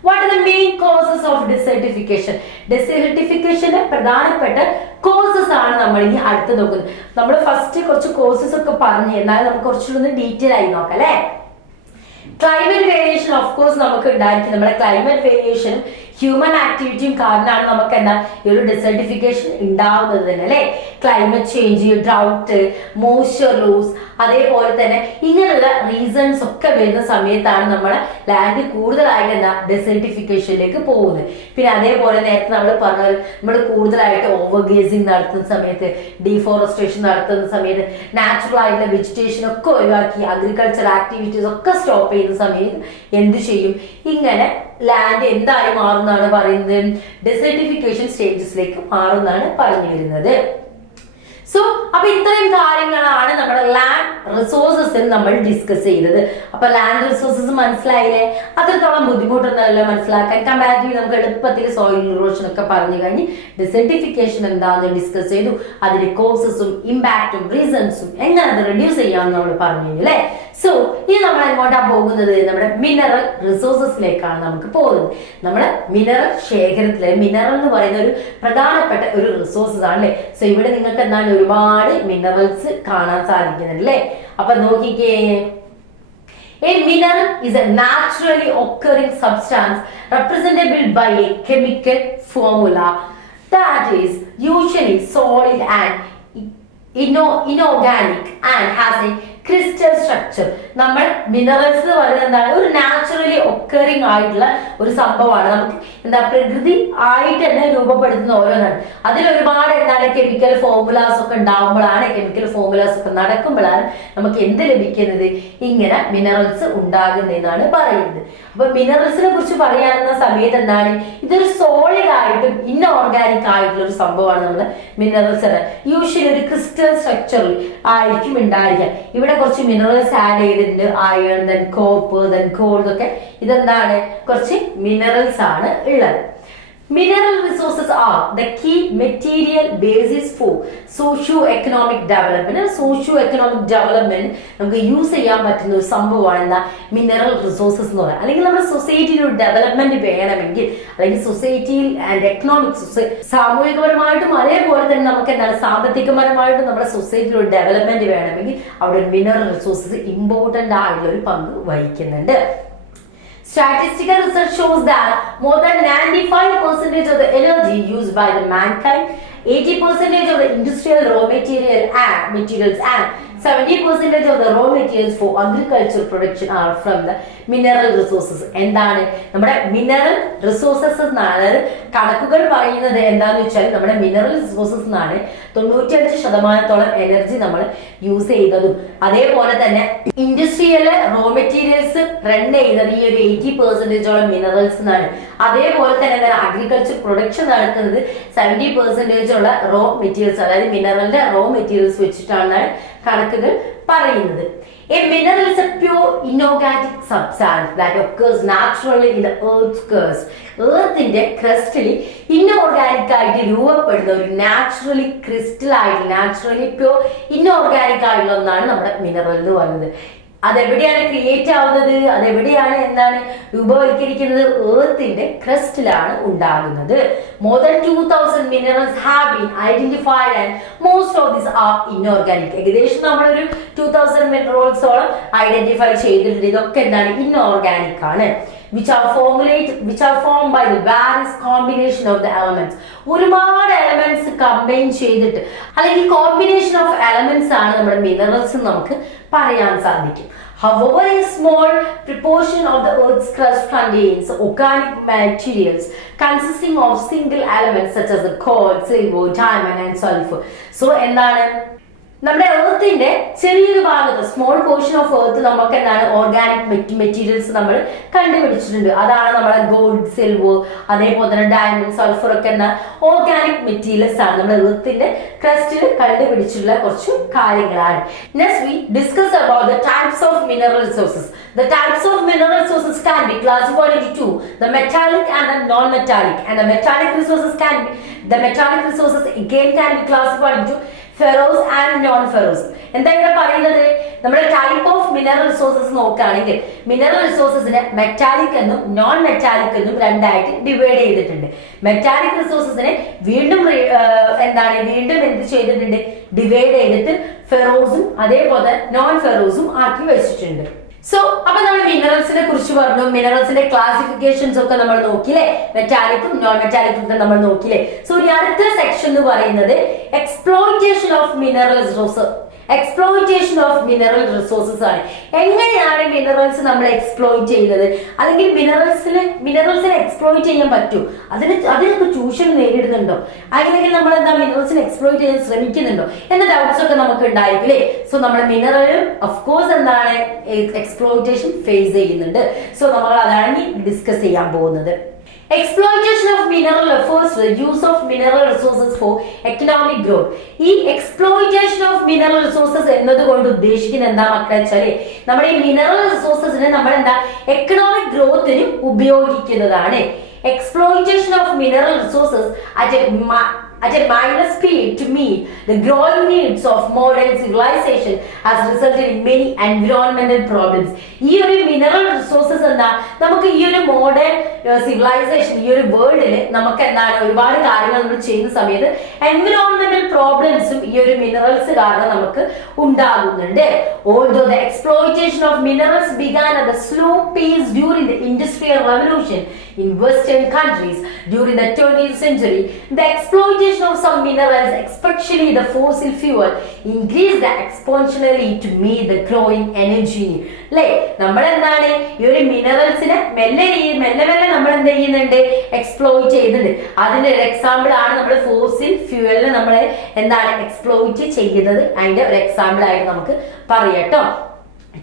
What are the main causes of desertification? Desertification പ്രധാനപ്പെട്ട കോസസ് ആണ് നമ്മൾ ഇനി അടുത്ത് നോക്കുന്നത്. നമ്മൾ ഫസ്റ്റ് കുറച്ച് കോസസ് ഒക്കെ പറഞ്ഞു, എന്നാൽ നമുക്ക് കുറച്ചുകൂടി ഡീറ്റെയിൽ ആയി നോക്കാം അല്ലെ. ക്ലൈമറ്റ് വേരിയേഷൻ ഓഫ് കോഴ്സ് നമുക്ക് ഉണ്ടായിരിക്കും. നമ്മുടെ ക്ലൈമറ്റ് വേരിയേഷനും ഹ്യൂമൻ ആക്ടിവിറ്റിയും കാരണമാണ് നമുക്ക് എന്താ ഈ ഒരു ഡെസർട്ടിഫിക്കേഷൻ ഉണ്ടാവുന്നത് തന്നെ അല്ലെ. Climate change, drought, moisture loss, അതേപോലെ തന്നെ ഇങ്ങനെയുള്ള റീസൺസ് ഒക്കെ വരുന്ന സമയത്താണ് നമ്മുടെ ലാൻഡ് കൂടുതലായിട്ട് എന്താ ഡെസർട്ടിഫിക്കേഷനിലേക്ക് പോകുന്നത്. പിന്നെ അതേപോലെ നേരത്തെ നമ്മൾ പറഞ്ഞത് നമ്മൾ കൂടുതലായിട്ട് ഓവർ ഗേസിങ് നടത്തുന്ന സമയത്ത്, ഡീഫോറസ്റ്റേഷൻ നടത്തുന്ന സമയത്ത് നാച്ചുറൽ ആയിട്ടുള്ള വെജിറ്റേഷൻ ഒക്കെ ഒഴിവാക്കി അഗ്രികൾച്ചർ ആക്ടിവിറ്റീസ് ഒക്കെ സ്റ്റോപ്പ് ചെയ്യുന്ന സമയത്ത് എന്ത് ചെയ്യും, ഇങ്ങനെ ലാൻഡ് എന്തായി മാറുന്നാണ് പറയുന്നത്, ഡെസർട്ടിഫിക്കേഷൻ സ്റ്റേജസിലേക്ക് മാറുന്നാണ് പറഞ്ഞു വരുന്നത്. സോ അപ്പൊ ഇത്രയും കാര്യങ്ങളാണ് നമ്മുടെ ലാൻഡ് റിസോഴ്സസിൽ നമ്മൾ ഡിസ്കസ് ചെയ്തത്. അപ്പൊ ലാൻഡ് റിസോഴ്സസ് മനസ്സിലായില്ലേ? അത്രത്തോളം ബുദ്ധിമുട്ടൊന്നുമല്ല മനസ്സിലാക്കാൻ. കമ്പാരിറ്റീവ് നമുക്ക് എളുപ്പത്തിൽ സോയിൽ ഇറോഷൻ ഒക്കെ പറഞ്ഞു കഴിഞ്ഞ് ഡെസർട്ടിഫിക്കേഷൻ എന്താണെന്ന് ഡിസ്കസ് ചെയ്തു. അതിന്റെ കോസസും ഇമ്പാക്റ്റും റീസൺസും എങ്ങനെ അത് റെഡ്യൂസ് ചെയ്യാമെന്ന് നമ്മൾ പറഞ്ഞു അല്ലേ. സോ ഇനി നമ്മൾ എങ്ങോട്ടാ പോകുന്നത്, നമ്മുടെ മിനറൽ റിസോഴ്സസിലേക്കാണ് നമുക്ക് പോകുന്നത്. നമ്മുടെ മിനറൽ ശേഖരത്തിലെ മിനറൽ എന്ന് പറയുന്ന ഒരു പ്രധാനപ്പെട്ട ഒരു റിസോഴ്സസ് ആണ് അല്ലേ. സോ ഇവിടെ നിങ്ങൾക്ക് എന്താണ് ഒരുപാട് മിനറൽസ് കാണാൻ സാധിക്കുന്നുണ്ട് അല്ലേ. അപ്പൊ നോക്കിക്കേ, a mineral is a naturally occurring substance representable by a chemical formula that is usually solid and inorganic and has a crystal structure. നമ്മൾ മിനറൽസ് എന്ന് പറയുന്നത് എന്താണ്, ഒരു നാച്ചുറലി ഒക്കറിങ് ആയിട്ടുള്ള ഒരു സംഭവമാണ്. നമുക്ക് എന്താ പ്രകൃതി ആയിട്ട് തന്നെ രൂപപ്പെടുത്തുന്ന ഓരോന്നാണ്. അതിൽ ഒരുപാട് എന്താണ് കെമിക്കൽ ഫോർമുലാസ് ഒക്കെ ഉണ്ടാകുമ്പോഴാണ്, കെമിക്കൽ ഫോർമുലാസ് ഒക്കെ നടക്കുമ്പോഴാണ് നമുക്ക് എന്ത് ലഭിക്കുന്നത്, ഇങ്ങനെ മിനറൽസ് ഉണ്ടാകുന്നതെന്നാണ് പറയുന്നത്. അപ്പൊ മിനറൽസിനെ കുറിച്ച് പറയാവുന്ന സമയത്ത് എന്താണ്, ഇതൊരു സോളിഡ് ആയിട്ടും ഇൻഓർഗാനിക് ആയിട്ടുള്ള ഒരു സംഭവമാണ് നമ്മുടെ മിനറൽസ്. യൂഷ്വലി ഒരു ക്രിസ്റ്റൽ സ്ട്രക്ചറിൽ ആയിരിക്കും ഉണ്ടായിരിക്കുക. ഇവിടെ കുറച്ച് മിനറൽസ് ആഡ് ചെയ്തിട്ടുണ്ട്, iron, then copper, then gold ഒക്കെ. ഇതെന്താണ് കുറച്ച് മിനറൽസ് ആണ് ഉള്ളത്. Mineral resources are the key material basis for socio-economic development. Socio-economic development നമുക്ക് യൂസ് ചെയ്യാൻ പറ്റുന്ന ഒരു സംഭവമാണ് എന്താ മിനറൽ റിസോഴ്സസ് എന്ന് പറയുന്നത്. അല്ലെങ്കിൽ നമ്മുടെ സൊസൈറ്റിയിൽ ഒരു ഡെവലപ്മെന്റ് വേണമെങ്കിൽ, അല്ലെങ്കിൽ സൊസൈറ്റിയിൽ ആൻഡ് എക്കണോമിക്സ് സാമൂഹികപരമായിട്ടും അതേപോലെ തന്നെ നമുക്ക് എന്താണ് സാമ്പത്തികപരമായിട്ടും നമ്മുടെ സൊസൈറ്റിയിൽ ഒരു ഡെവലപ്മെന്റ് വേണമെങ്കിൽ അവിടെ മിനറൽ റിസോഴ്സസ് ഇമ്പോർട്ടന്റ് ആയിട്ടുള്ള ഒരു പങ്ക് വഹിക്കുന്നുണ്ട്. Statistical research shows that more than 95% of the energy used by the mankind, 80% of the industrial raw materials and 70% of the raw materials for agricultural production are from the mineral resources. എന്താണ് നമ്മുടെ mineral resources എന്നാണ് കണക്കുകൾ പറയുന്നത്. എന്താന്ന് വെച്ചാൽ നമ്മുടെ mineral resources എന്നാണ് 95% energy നമ്മൾ യൂസ് ചെയ്യുന്നതും, അതേപോലെ തന്നെ ഇൻഡസ്ട്രിയൽ റോ മെറ്റീരിയൽസ് റൺ ചെയ്യുന്നത് ഈ ഒരു 80% മിനറൽസ് എന്നാണ്. അതേപോലെ തന്നെ അഗ്രികൾച്ചർ പ്രൊഡക്ഷൻ നടക്കുന്നത് 70% റോ മെറ്റീരിയൽസ്, അതായത് മിനറലിന്റെ റോ മെറ്റീരിയൽസ് വെച്ചിട്ടാണ് കണക്കുകൾ പറയുന്നത്. A mineral is a pure inorganic substance that occurs naturally in the earth's crust. എർത്തിന്റെ ക്രസ്റ്റിൽ ഇൻഓർഗാനിക് ആയിട്ട് രൂപപ്പെടുന്ന ഒരു നാച്ചുറലി ക്രിസ്റ്റൽ ആയിട്ട് നാച്ചുറലി പ്യൂർ ഇൻഓർഗാനിക് ആയിട്ടുള്ള ഒന്നാണ് നമ്മുടെ മിനറൽ എന്ന് പറയുന്നത്. അതെവിടെയാണ് ക്രിയേറ്റ് ആവുന്നത്, അതെവിടെയാണ് എന്താണ് രൂപവൽക്കരിക്കുന്നത്? എർത്തിന്റെ ക്രസ്റ്റിലാണ് ഉണ്ടാകുന്നത്. More than 2000 minerals have been identified and most of these are inorganic. ഏകദേശം നമ്മളൊരു 2000 മിനറൽസോളം ഐഡന്റിഫൈ ചെയ്തിട്ടുണ്ട്. ഇതൊക്കെ എന്താണ്? ഇൻഓർഗാനിക് ആണ്. which are formed by the various combination of the elements. ഒരുപാട് എലമെന്റ്സ് കമ്പൈൻ ചെയ്തിട്ട് അല്ലെങ്കിൽ കോമ്പിനേഷൻ ഓഫ് എലമെന്റ്സ് ആണ് നമ്മുടെ മിനറൽസ് നമുക്ക് പറയാൻ സാധിക്കും. However, a small proportion of the Earth's crust contains organic materials consisting of single elements such as the coal, silver, diamond and sulfur. So, എന്താണ് നമ്മുടെ എർത്തിന്റെ ചെറിയൊരു ഭാഗത്ത് സ്മോൾ പോർഷൻ ഓഫ് എർത്ത് നമുക്ക് എന്താണ് ഓർഗാനിക് മെറ്റീരിയൽസ് നമ്മൾ കണ്ടുപിടിച്ചിട്ടുണ്ട്. അതാണ് നമ്മുടെ ഗോൾഡ്, സിൽവർ, അതേപോലെ തന്നെ ഡയമണ്ട്, സൾഫർ ഒക്കെ എന്ന ഓർഗാനിക് മെറ്റീരിയൽസ് ആണ് നമ്മുടെ എർത്തിന്റെ ക്രസ്റ്റിൽ കണ്ടുപിടിച്ചിട്ടുള്ള കുറച്ച് കാര്യങ്ങളാണ്. Next we discuss about the types of mineral resources. The types of mineral resources can be classified into two, the metallic and the non-metallic. And the metallic resources again can be classified into ferrous and non ferrous. എന്താ ഇവിടെ പറയുന്നത്? നമ്മുടെ type of mineral resources നോക്കുകയാണെങ്കിൽ mineral റിസോഴ്സസിനെ metallic എന്നും non metallic എന്നും രണ്ടായിട്ട് divide ചെയ്തിട്ടുണ്ട്. മെറ്റാലിക് റിസോഴ്സസിനെ വീണ്ടും എന്ത് ചെയ്തിട്ടുണ്ട്? ഡിവൈഡ് ചെയ്തിട്ട് ഫെറോസും അതേപോലെ നോൺ ഫെറോസും ആക്കി വെച്ചിട്ടുണ്ട്. സോ അപ്പൊ നമ്മൾ മിനറൽസിനെ കുറിച്ച് പറഞ്ഞു, മിനറൽസിന്റെ ക്ലാസിഫിക്കേഷൻസ് ഒക്കെ നമ്മൾ നോക്കിയില്ലേ, മെറ്റാലിക്കും നോൺ മെറ്റാലിക്കും ഒക്കെ നമ്മൾ നോക്കിയില്ലേ. സോ ഇനി അടുത്ത സെക്ഷൻ എന്ന് പറയുന്നത് എക്സ്പ്ലോയിറ്റേഷൻ ഓഫ് മിനറൽ റിസോഴ്സസ് ആണ്. എങ്ങനെയാണ് മിനറൽസ് നമ്മൾ എക്സ്പ്ലോയിറ്റ് ചെയ്യുന്നത്, അല്ലെങ്കിൽ മിനറൽസിനെ എക്സ്പ്ലോയിറ്റ് ചെയ്യാൻ പറ്റും, അതിനൊക്കെ ചൂഷണം നേരിടുന്നുണ്ടോ, അല്ലെങ്കിൽ നമ്മൾ എന്താ മിനറൽസിനെ എക്സ്പ്ലോയിറ്റ് ചെയ്യാൻ ശ്രമിക്കുന്നുണ്ടോ എന്ന ഡൗട്ട്സ് ഒക്കെ നമുക്ക് ഉണ്ടായിരിക്കും അല്ലേ. സോ നമ്മൾ മിനറൽ ഓഫ് കോഴ്സ് എന്താണ് എക്സ്പ്ലോയിറ്റേഷൻ ഫേസ് ചെയ്യുന്നുണ്ട്. സോ നമ്മൾ അതാണ് ഡിസ്കസ് ചെയ്യാൻ പോകുന്നത്. Exploitation of mineral refers to the use of mineral resources for economic growth. ഈ exploitation of mineral resources എന്നതുകൊണ്ട് ഉദ്ദേശിക്കുന്നത് എന്താ മക്കളെ വെച്ചാല് നമ്മുടെ ഈ മിനറൽ റിസോഴ്സസിനെ നമ്മൾ എന്താ എക്കണോമിക് ഗ്രോത്തിന് ഉപയോഗിക്കുന്നതാണ്. Exploitation of mineral resources at a minor speed to meet the growing needs of modern civilization has resulted in many environmental problems. ഈ ഒരു മിനറൽ റിസോഴ്സസ് എന്താ നമുക്ക് ഈ ഒരു മോഡേൺ സിവിലൈസേഷൻ ഈ ഒരു വേൾഡിൽ നമുക്ക് എന്താണ് ഒരുപാട് കാര്യങ്ങൾ നമ്മൾ ചെയ്യുന്ന സമയത്ത് എൻവിറോൺമെന്റൽ പ്രോബ്ലംസും ഈ ഒരു മിനറൽസ് കാരണം നമുക്ക് ഉണ്ടാകുന്നുണ്ട്. Although the exploitation of minerals began at a slow pace during the Industrial Revolution in Western countries during the 20th century, the exploitation of some minerals, especially the fossil fuel, increased exponentially to meet the growing energy need. അല്ലേ, നമ്മൾ എന്താണ് ഈ ഒരു മിനറൽസിനെ മെല്ലെ നമ്മൾ എന്ത് ചെയ്യുന്നുണ്ട്? Exploit ചെയ്യുന്നുണ്ട്. അതിന്റെ ഒരു എക്സാമ്പിൾ ആണ് നമ്മൾ ഫോസിൽ ഫ്യൂവലിനെ നമ്മൾ എന്താണ് എക്സ്പ്ലോയിറ്റ് ചെയ്യുന്നത്. അതിന്റെ ഒരു എക്സാമ്പിൾ ആയിട്ട് നമുക്ക് പറയാട്ടോ.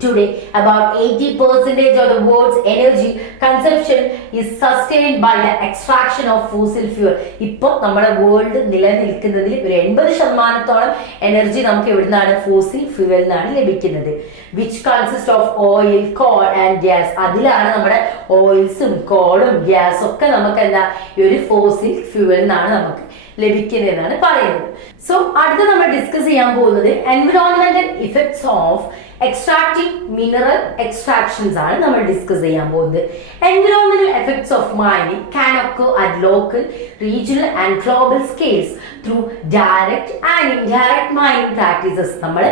Today, about 80% of the world's energy consumption is sustained by the extraction of fossil fuel. ഇപ്പൊ നമ്മുടെ വേൾഡ് നിലനിൽക്കുന്നതിൽ ഒരു 80% എനർജി നമുക്ക് എവിടുന്നാണ്? ഫോസിൽ ഫ്യൂവലിൽ നിന്നാണ് ലഭിക്കുന്നത്. which consists of oil, coal and gas. അതിലാണ് നമ്മുടെ ഓയിൽസും കോളും ഗ്യാസും ഒക്കെ നമുക്ക് എന്താ ഈ ഒരു ഫോസിൽ ഫ്യൂവലിൽ നിന്നാണ് നമുക്ക് ലഭിക്കുന്നതെന്നാണ് പറയുന്നത്. സോ അടുത്ത നമ്മൾ ഡിസ്കസ് ചെയ്യാൻ പോകുന്നത് environmental effects of extracting mineral extractions ആണ് നമ്മൾ ഡിസ്കസ് ചെയ്യാൻ പോകുന്നത്. Environmental effects of mining can occur at local, regional and global scales through direct and indirect mining practices. നമ്മൾ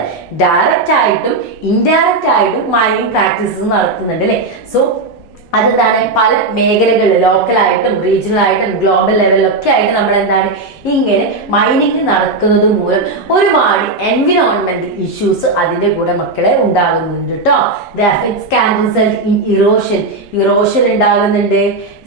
ഡയറക്റ്റ് ആയിട്ടും ഇൻഡയറക്റ്റ് ആയിട്ടും മൈനിങ് പ്രാക്ടീസസ് നടത്തുന്നുണ്ട് അല്ലേ. സോ അതെന്താണ് പല മേഖലകളിൽ ലോക്കലായിട്ടും റീജിയണൽ ആയിട്ടും ഗ്ലോബൽ ലെവലിലൊക്കെ ആയിട്ട് നമ്മൾ എന്താണ് ഇങ്ങനെ മൈനിങ് നടക്കുന്നത് മൂലം ഒരുപാട് എൻവിറോൺമെന്റൽ ഇഷ്യൂസ് അതിന്റെ കൂടെ മക്കളെ ഉണ്ടാകുന്നുണ്ട് കേട്ടോ. The effects can result in erosion ഉണ്ടാകുന്നുണ്ട്,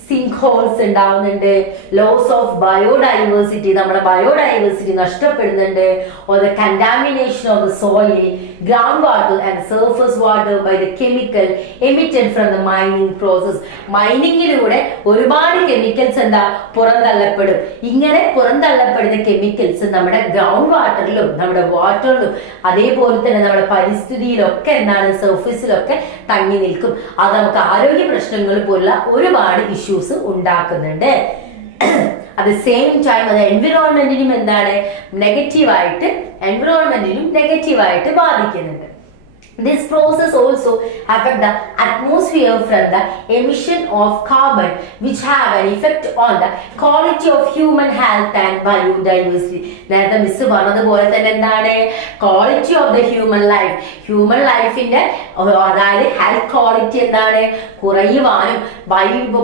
സിങ്ക് ഹോൾസ് ഉണ്ടാവുന്നുണ്ട്, ലോസ് ഓഫ് ബയോഡൈവേഴ്സിറ്റി, നമ്മുടെ ബയോഡൈവേഴ്സിറ്റി നഷ്ടപ്പെടുന്നുണ്ട്, or the contamination of the soil, ground water and surface water by the chemical emitted from the mining process. മൈനിങ്ങിലൂടെ ഒരുപാട് chemicals എന്താ പുറന്തള്ളപ്പെടും. ഇങ്ങനെ പുറന്തള്ളപ്പെടുന്ന chemicals നമ്മുടെ ground വാട്ടറിലും നമ്മുടെ വാട്ടറിലും അതേപോലെ തന്നെ നമ്മുടെ പരിസ്ഥിതിയിലൊക്കെ എന്താണ് സർഫസിലൊക്കെ തങ്ങി നിൽക്കും. അത് നമുക്ക് ആരോഗ്യ പ്രശ്നങ്ങൾ പോലുള്ള ഒരുപാട് ഇഷ്യൂസ് ഉണ്ടാക്കുന്നുണ്ട്. അറ്റ് ദ സെയിം ടൈം അത് എൻവിറോൺമെന്റിനും എന്താണ് നെഗറ്റീവായിട്ട് ബാധിക്കുന്നുണ്ട്. This process also affect the atmosphere from the emission of carbon, which have an effect on the quality of human health and biodiversity. നേരത്തെ മിസ് പറഞ്ഞതുപോലെ തന്നെ എന്താണ് quality of the human life, human ലൈഫിന്റെ അതായത് ഹെൽത്ത് ക്വാളിറ്റി എന്താണ് കുറയുവാനും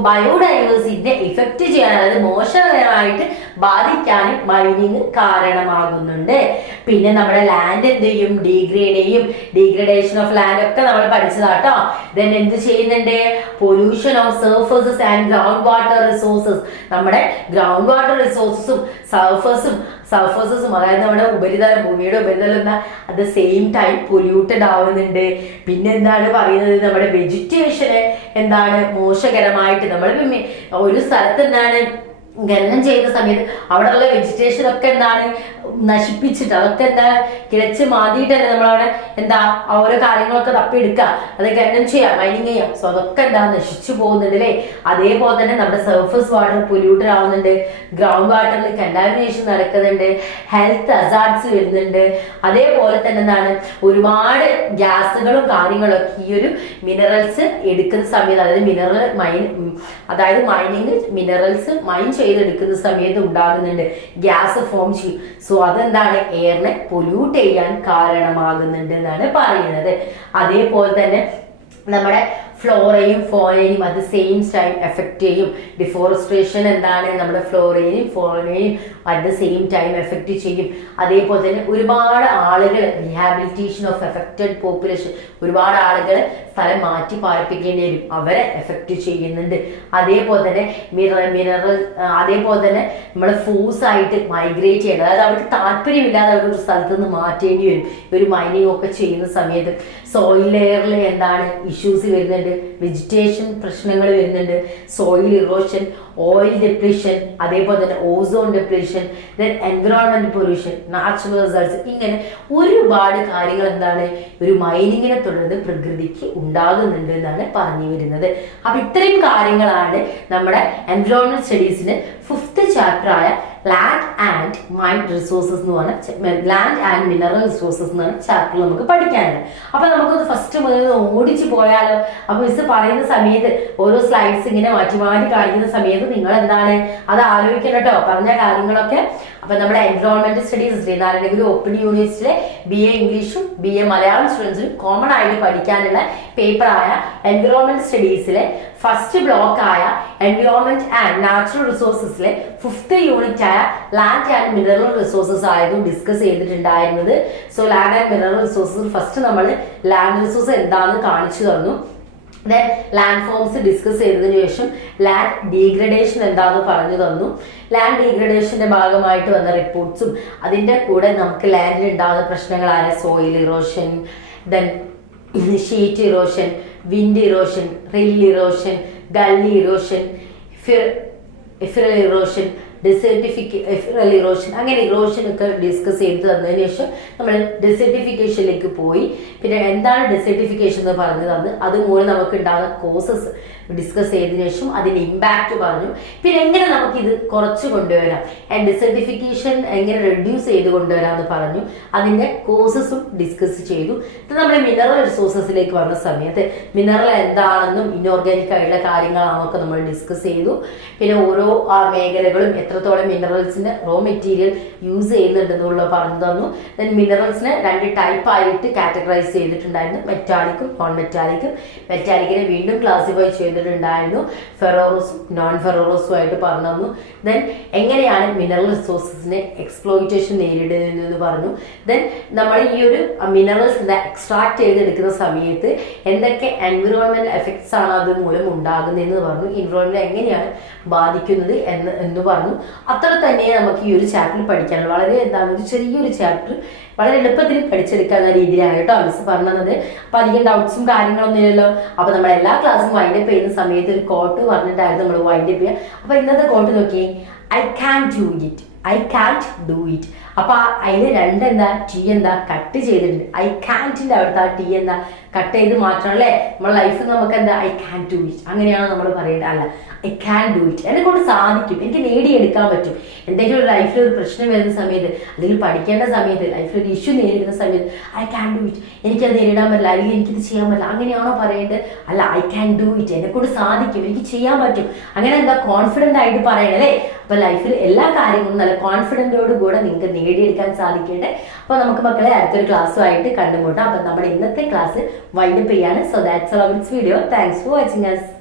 ബയോഡൈവേഴ്സിറ്റിനെ effect ചെയ്യാൻ, അതായത് മോശകരമായിട്ട് ബാധിക്കാനും mining കാരണമാകുന്നുണ്ട്. പിന്നെ നമ്മുടെ ലാൻഡ് എന്ത് ചെയ്യും, ഡീഗ്രഡേഷൻ ഓഫ് ലാൻഡ് ഒക്കെ നമ്മൾ പഠിച്ചതാട്ടോ. ദെൻ എന്ത് ചെയ്യുന്നുണ്ട്, pollution of surfaces and ground water resources, നമ്മുടെ ഗ്രൗണ്ട് വാട്ടർ റിസോഴ്സസും സർഫേസസും അതായത് നമ്മുടെ ഉപരിതലം, ഭൂമിയുടെ ഉപരിതലം എന്താ at the same time polluted ആവുന്നുണ്ട്. പിന്നെ എന്താണ് പറയുന്നത്, നമ്മുടെ വെജിറ്റേഷന് എന്താണ് മോശകരമായിട്ട്, നമ്മൾ ഒരു സ്ഥലത്ത് എന്താണ് ഖനനം ചെയ്യുന്ന സമയത്ത് അവിടെയുള്ള വെജിറ്റേഷൻ ഒക്കെ എന്താണ് നശിപ്പിച്ചിട്ട്, അതൊക്കെ എന്താ കിളച്ച് മാറ്റിയിട്ടല്ലേ നമ്മളവിടെ എന്താ ഓരോ കാര്യങ്ങളൊക്കെ തപ്പിയെടുക്കുക, അത് ഖനനം ചെയ്യാം, മൈനിങ് ചെയ്യാം. സോ അതൊക്കെ എന്താ നശിച്ചു പോകുന്നുണ്ട് അല്ലേ. അതേപോലെ തന്നെ നമ്മുടെ സർഫസ് വാട്ടർ പൊല്യൂട്ടഡ് ആവുന്നുണ്ട്, ഗ്രൗണ്ട് വാട്ടറിൽ കണ്ടാമിനേഷൻ നടക്കുന്നുണ്ട്, ഹെൽത്ത് ഹസാർഡ്സ് വരുന്നുണ്ട്. അതേപോലെ തന്നെ എന്താണ് ഒരുപാട് ഗ്യാസുകളും കാര്യങ്ങളും ഈ ഒരു മിനറൽസ് എടുക്കുന്ന സമയത്ത്, അതായത് മൈനിങ് മിനറൽസ് മൈൻ ചെയ്തെടുക്കുന്ന സമയത്ത് ഉണ്ടാകുന്നുണ്ട്, ഗ്യാസ് ഫോം ചെയ്യും. സോ അതെന്താണ് എയറിനെ പൊല്യൂട്ട് ചെയ്യാൻ കാരണമാകുന്നുണ്ട് എന്നാണ് പറയുന്നത്. അതേപോലെ തന്നെ നമ്മുടെ ഫ്ലോറയും ഫോണയും അത് സെയിം ടൈം എഫക്റ്റ് ചെയ്യും. ഡിഫോറസ്ട്രേഷൻ എന്താണ് നമ്മുടെ ഫ്ലോറയും ഫോണയും at the same time effect ചെയ്യും. അതേപോലെ തന്നെ ഒരുപാട് ആളുകൾ റീഹാബിലിറ്റേഷൻ ഓഫ് എഫക്റ്റഡ് പോപ്പുലേഷൻ, ഒരുപാട് ആളുകൾ സ്ഥലം മാറ്റി പാർപ്പിക്കേണ്ടി വരും, അവരെ എഫക്റ്റ് ചെയ്യുന്നുണ്ട്. അതേപോലെ തന്നെ അതേപോലെ തന്നെ നമ്മൾ ഫോഴ്സ് ആയിട്ട് മൈഗ്രേറ്റ് ചെയ്യേണ്ടത്, അതായത് അവർക്ക് താല്പര്യമില്ലാതെ അവർ ഒരു സ്ഥലത്ത് നിന്ന് മാറ്റേണ്ടി വരും ഒരു മൈനിങ് ഒക്കെ ചെയ്യുന്ന സമയത്ത്. സോയിൽ ലെയറിൽ എന്താണ് ഇഷ്യൂസ് വരുന്നുണ്ട്, വെജിറ്റേഷൻ പ്രശ്നങ്ങൾ വരുന്നുണ്ട്, സോയിൽ ഇറോഷൻ, ഓയിൽ ഡെപ്ലീഷൻ, അതേപോലെ തന്നെ ozone depletion, then environment pollution, natural results, ഇങ്ങനെ ഒരുപാട് കാര്യങ്ങൾ എന്താണ് ഒരു മൈനിങ്ങിനെ തുടർന്ന് പ്രകൃതിക്ക് ഉണ്ടാകുന്നുണ്ട് എന്നാണ് പറഞ്ഞു വരുന്നത്. അപ്പൊ ഇത്രയും കാര്യങ്ങളാണ് നമ്മുടെ എൻവിറോൺമെന്റ് സ്റ്റഡീസിന് 5th ചാപ്റ്റർ ആയ ലാൻഡ് ആൻഡ് മൈൻ റിസോഴ്സസ് എന്ന് പറഞ്ഞ ലാൻഡ് ആൻഡ് മിനറൽ റിസോഴ്സസ് എന്ന് പറഞ്ഞ ചാപ്റ്റർ നമുക്ക് പഠിക്കാനുണ്ട്. അപ്പൊ നമുക്കൊന്ന് ഫസ്റ്റ് മുതൽ ഓടിച്ചു പോയാലോ. അപ്പൊ മിസ് പറയുന്ന സമയത്ത് ഓരോ സ്ലൈഡ്സ് ഇങ്ങനെ മാറ്റി കാണിക്കുന്ന സമയത്ത് നിങ്ങൾ എന്താണ് അത് ആലോചിക്കണം കേട്ടോ, പറഞ്ഞ കാര്യങ്ങളൊക്കെ. അപ്പൊ നമ്മുടെ എൻവിറോൺമെന്റ് സ്റ്റഡീസ് ശ്രീനാരായണഗുരു ഓപ്പൺ യൂണിവേഴ്സിറ്റിയിലെ BA ഇംഗ്ലീഷും BA മലയാളം സ്റ്റുഡൻസിനും കോമൺ ആയിട്ട് പഠിക്കാനുള്ള പേപ്പറായ എൻവിറോൺമെന്റ് സ്റ്റഡീസിലെ ഫസ്റ്റ് ബ്ലോക്ക് ആയ environment and natural റിസോഴ്സസിലെ 5th unit ആയ ലാൻഡ് ആൻഡ് മിനറൽ റിസോഴ്സസ് ആയിരുന്നു ഡിസ്കസ് ചെയ്തിട്ടുണ്ടായിരുന്നത്. So land and mineral resources first നമ്മൾ ലാൻഡ് റിസോഴ്സ് എന്താണെന്ന് കാണിച്ചു തന്നു. ദെൻ ലാൻഡ് ഫോംസ് ഡിസ്കസ് ചെയ്തതിനു ശേഷം ലാൻഡ് ഡീഗ്രഡേഷൻ എന്താണെന്ന് പറഞ്ഞു തന്നു. ലാൻഡ് ഡീഗ്രഡേഷന്റെ ഭാഗമായിട്ട് വന്ന റിപ്പോർട്ട്സും അതിന്റെ കൂടെ നമുക്ക് ലാൻഡിൽ ഉണ്ടാകുന്ന പ്രശ്നങ്ങളായ soil erosion, then sheet erosion, wind erosion, rill erosion, gully erosion, ephemeral erosion, desertification erosion, അങ്ങനെ ഇറോഷൻ ഒക്കെ ഡിസ്കസ് ചെയ്ത് തന്നതിന് ശേഷം നമ്മൾ ഡെസേർട്ടിഫിക്കേഷനിലേക്ക് പോയി. പിന്നെ എന്താണ് ഡെസേർട്ടിഫിക്കേഷൻ എന്ന് പറഞ്ഞു തന്ന് അതുമൂലം നമുക്ക് ഉണ്ടാകുന്ന കോസസ് ഡിസ്കസ് ചെയ്തതിനു ശേഷം അതിന്റെ ഇമ്പാക്ട് പറഞ്ഞു. പിന്നെ എങ്ങനെ നമുക്ക് ഇത് കുറച്ച് കൊണ്ടുവരാം, ഡെസേർട്ടിഫിക്കേഷൻ എങ്ങനെ റെഡ്യൂസ് ചെയ്ത് കൊണ്ടുവരാമെന്ന് പറഞ്ഞു. അതിന്റെ കോസസും ഡിസ്കസ് ചെയ്തു. നമ്മൾ മിനറൽ റിസോഴ്സസിലേക്ക് വന്ന സമയത്ത് മിനറൽ എന്താണെന്നും ഇൻഓർഗാനിക് ആയിട്ടുള്ള കാര്യങ്ങളാണെന്നൊക്കെ നമ്മൾ ഡിസ്കസ് ചെയ്തു. പിന്നെ ഓരോ മേഖലകളും എത്രത്തോളം മിനറൽസിന്റെ റോ മെറ്റീരിയൽ യൂസ് ചെയ്യുന്നുണ്ടെന്നുള്ള പറഞ്ഞു തന്നു. ദെൻ മിനറൽസിനെ 2 ടൈപ്പ് ആയിട്ട് കാറ്റഗറൈസ് ചെയ്തിട്ടുണ്ടായിരുന്നു, മെറ്റാലിക്കും നോൺ മെറ്റാലിക്കും. മെറ്റാലിക്കിനെ വീണ്ടും ക്ലാസിഫൈ ചെയ്തിട്ടുണ്ടായിരുന്നു, ഫെറോറസും നോൺ ഫെറോറസും ആയിട്ട് പറഞ്ഞു തന്നു. ദെൻ എങ്ങനെയാണ് മിനറൽ റിസോഴ്സസിനെ എക്സ്പ്ലോയിറ്റേഷൻ നേരിടുന്നതെന്ന് പറഞ്ഞു. ദെൻ നമ്മൾ ഈ ഒരു മിനറൽസ് എക്സ്ട്രാക്ട് ചെയ്തെടുക്കുന്ന സമയത്ത് എന്തൊക്കെ എൻവിറോൺമെന്റൽ എഫക്ട്സ് ആണ് അത് മൂലം ഉണ്ടാകുന്നതെന്ന് പറഞ്ഞു. എൻവിറോൺമെന്റ് എങ്ങനെയാണ് ബാധിക്കുന്നത് എന്ന് പറഞ്ഞു. അത്ര തന്നെ നമുക്ക് ഈ ഒരു ചാപ്റ്ററിൽ പഠിക്കാനുള്ളൂ. വളരെ എന്താണ് ഒരു ചെറിയൊരു ചാപ്റ്റർ വളരെ എളുപ്പത്തിൽ പഠിച്ചെടുക്കാവുന്ന രീതിയിലാണ് കേട്ടോ മിസ് പറഞ്ഞത്. അപ്പൊ അധികം ഡൗട്ട്സും കാര്യങ്ങളൊന്നും ഇല്ലല്ലോ. അപ്പൊ നമ്മൾ എല്ലാ ക്ലാസ്സും വൈൻഡപ്പ് ചെയ്യുന്ന സമയത്ത് ഒരു കോട്ട് പറഞ്ഞിട്ടായിരുന്നു നമ്മൾ വൈൻഡപ്പ് ചെയ്യുക. അപ്പൊ ഇന്നത്തെ കോട്ട് നോക്കിയേ, I can do it, I can't do it. അപ്പൊ അതിന് രണ്ടെന്താ ടി എന്താ കട്ട് ചെയ്തിട്ടുണ്ട്. ഐ കാൻറ്റിന്റെ അവിടുത്തെ ആ ടി എന്താ കട്ട് ചെയ്ത് മാറ്റണം അല്ലേ. നമ്മുടെ ലൈഫിൽ നമുക്ക് എന്താ ഐ ക്യാൻ ഡു ഇറ്റ് അങ്ങനെയാണോ നമ്മൾ പറയേണ്ടത്? അല്ല, ഐ ക്യാൻ ഡു ഇറ്റ്, എന്നെ കൊണ്ട് സാധിക്കും, എനിക്ക് നേടിയെടുക്കാൻ പറ്റും. എന്തെങ്കിലും ഒരു ലൈഫിൽ ഒരു പ്രശ്നം വരുന്ന സമയത്ത്, അല്ലെങ്കിൽ പഠിക്കേണ്ട സമയത്ത്, ലൈഫിൽ ഒരു ഇഷ്യൂ നേരിടുന്ന സമയത്ത് ഐ ക്യാൻ ഡു ഇറ്റ്, എനിക്കത് നേരിടാൻ പറ്റില്ല, അല്ലെങ്കിൽ എനിക്കിത് ചെയ്യാൻ പറ്റില്ല, അങ്ങനെയാണോ പറയേണ്ടത്? അല്ല, ഐ ക്യാൻ ഡു ഇറ്റ്, എന്നെ കൊണ്ട് സാധിക്കും, എനിക്ക് ചെയ്യാൻ പറ്റും, അങ്ങനെ എന്താ കോൺഫിഡന്റ് ആയിട്ട് പറയണല്ലേ. അപ്പൊ ലൈഫിൽ എല്ലാ കാര്യങ്ങളും നല്ല കോൺഫിഡന്റോട് കൂടെ നിങ്ങൾക്ക് നേടിയെടുക്കാൻ സാധിക്കട്ടെ. അപ്പൊ നമുക്ക് മക്കളെ അടുത്തൊരു ക്ലാസ്സുമായിട്ട് കണ്ടുമുട്ടാം. അപ്പൊ നമ്മുടെ ഇന്നത്തെ ക്ലാസ് വൈൻഡപ്പ് ചെയ്യാണ്. So that's all of this video. Thanks for watching us.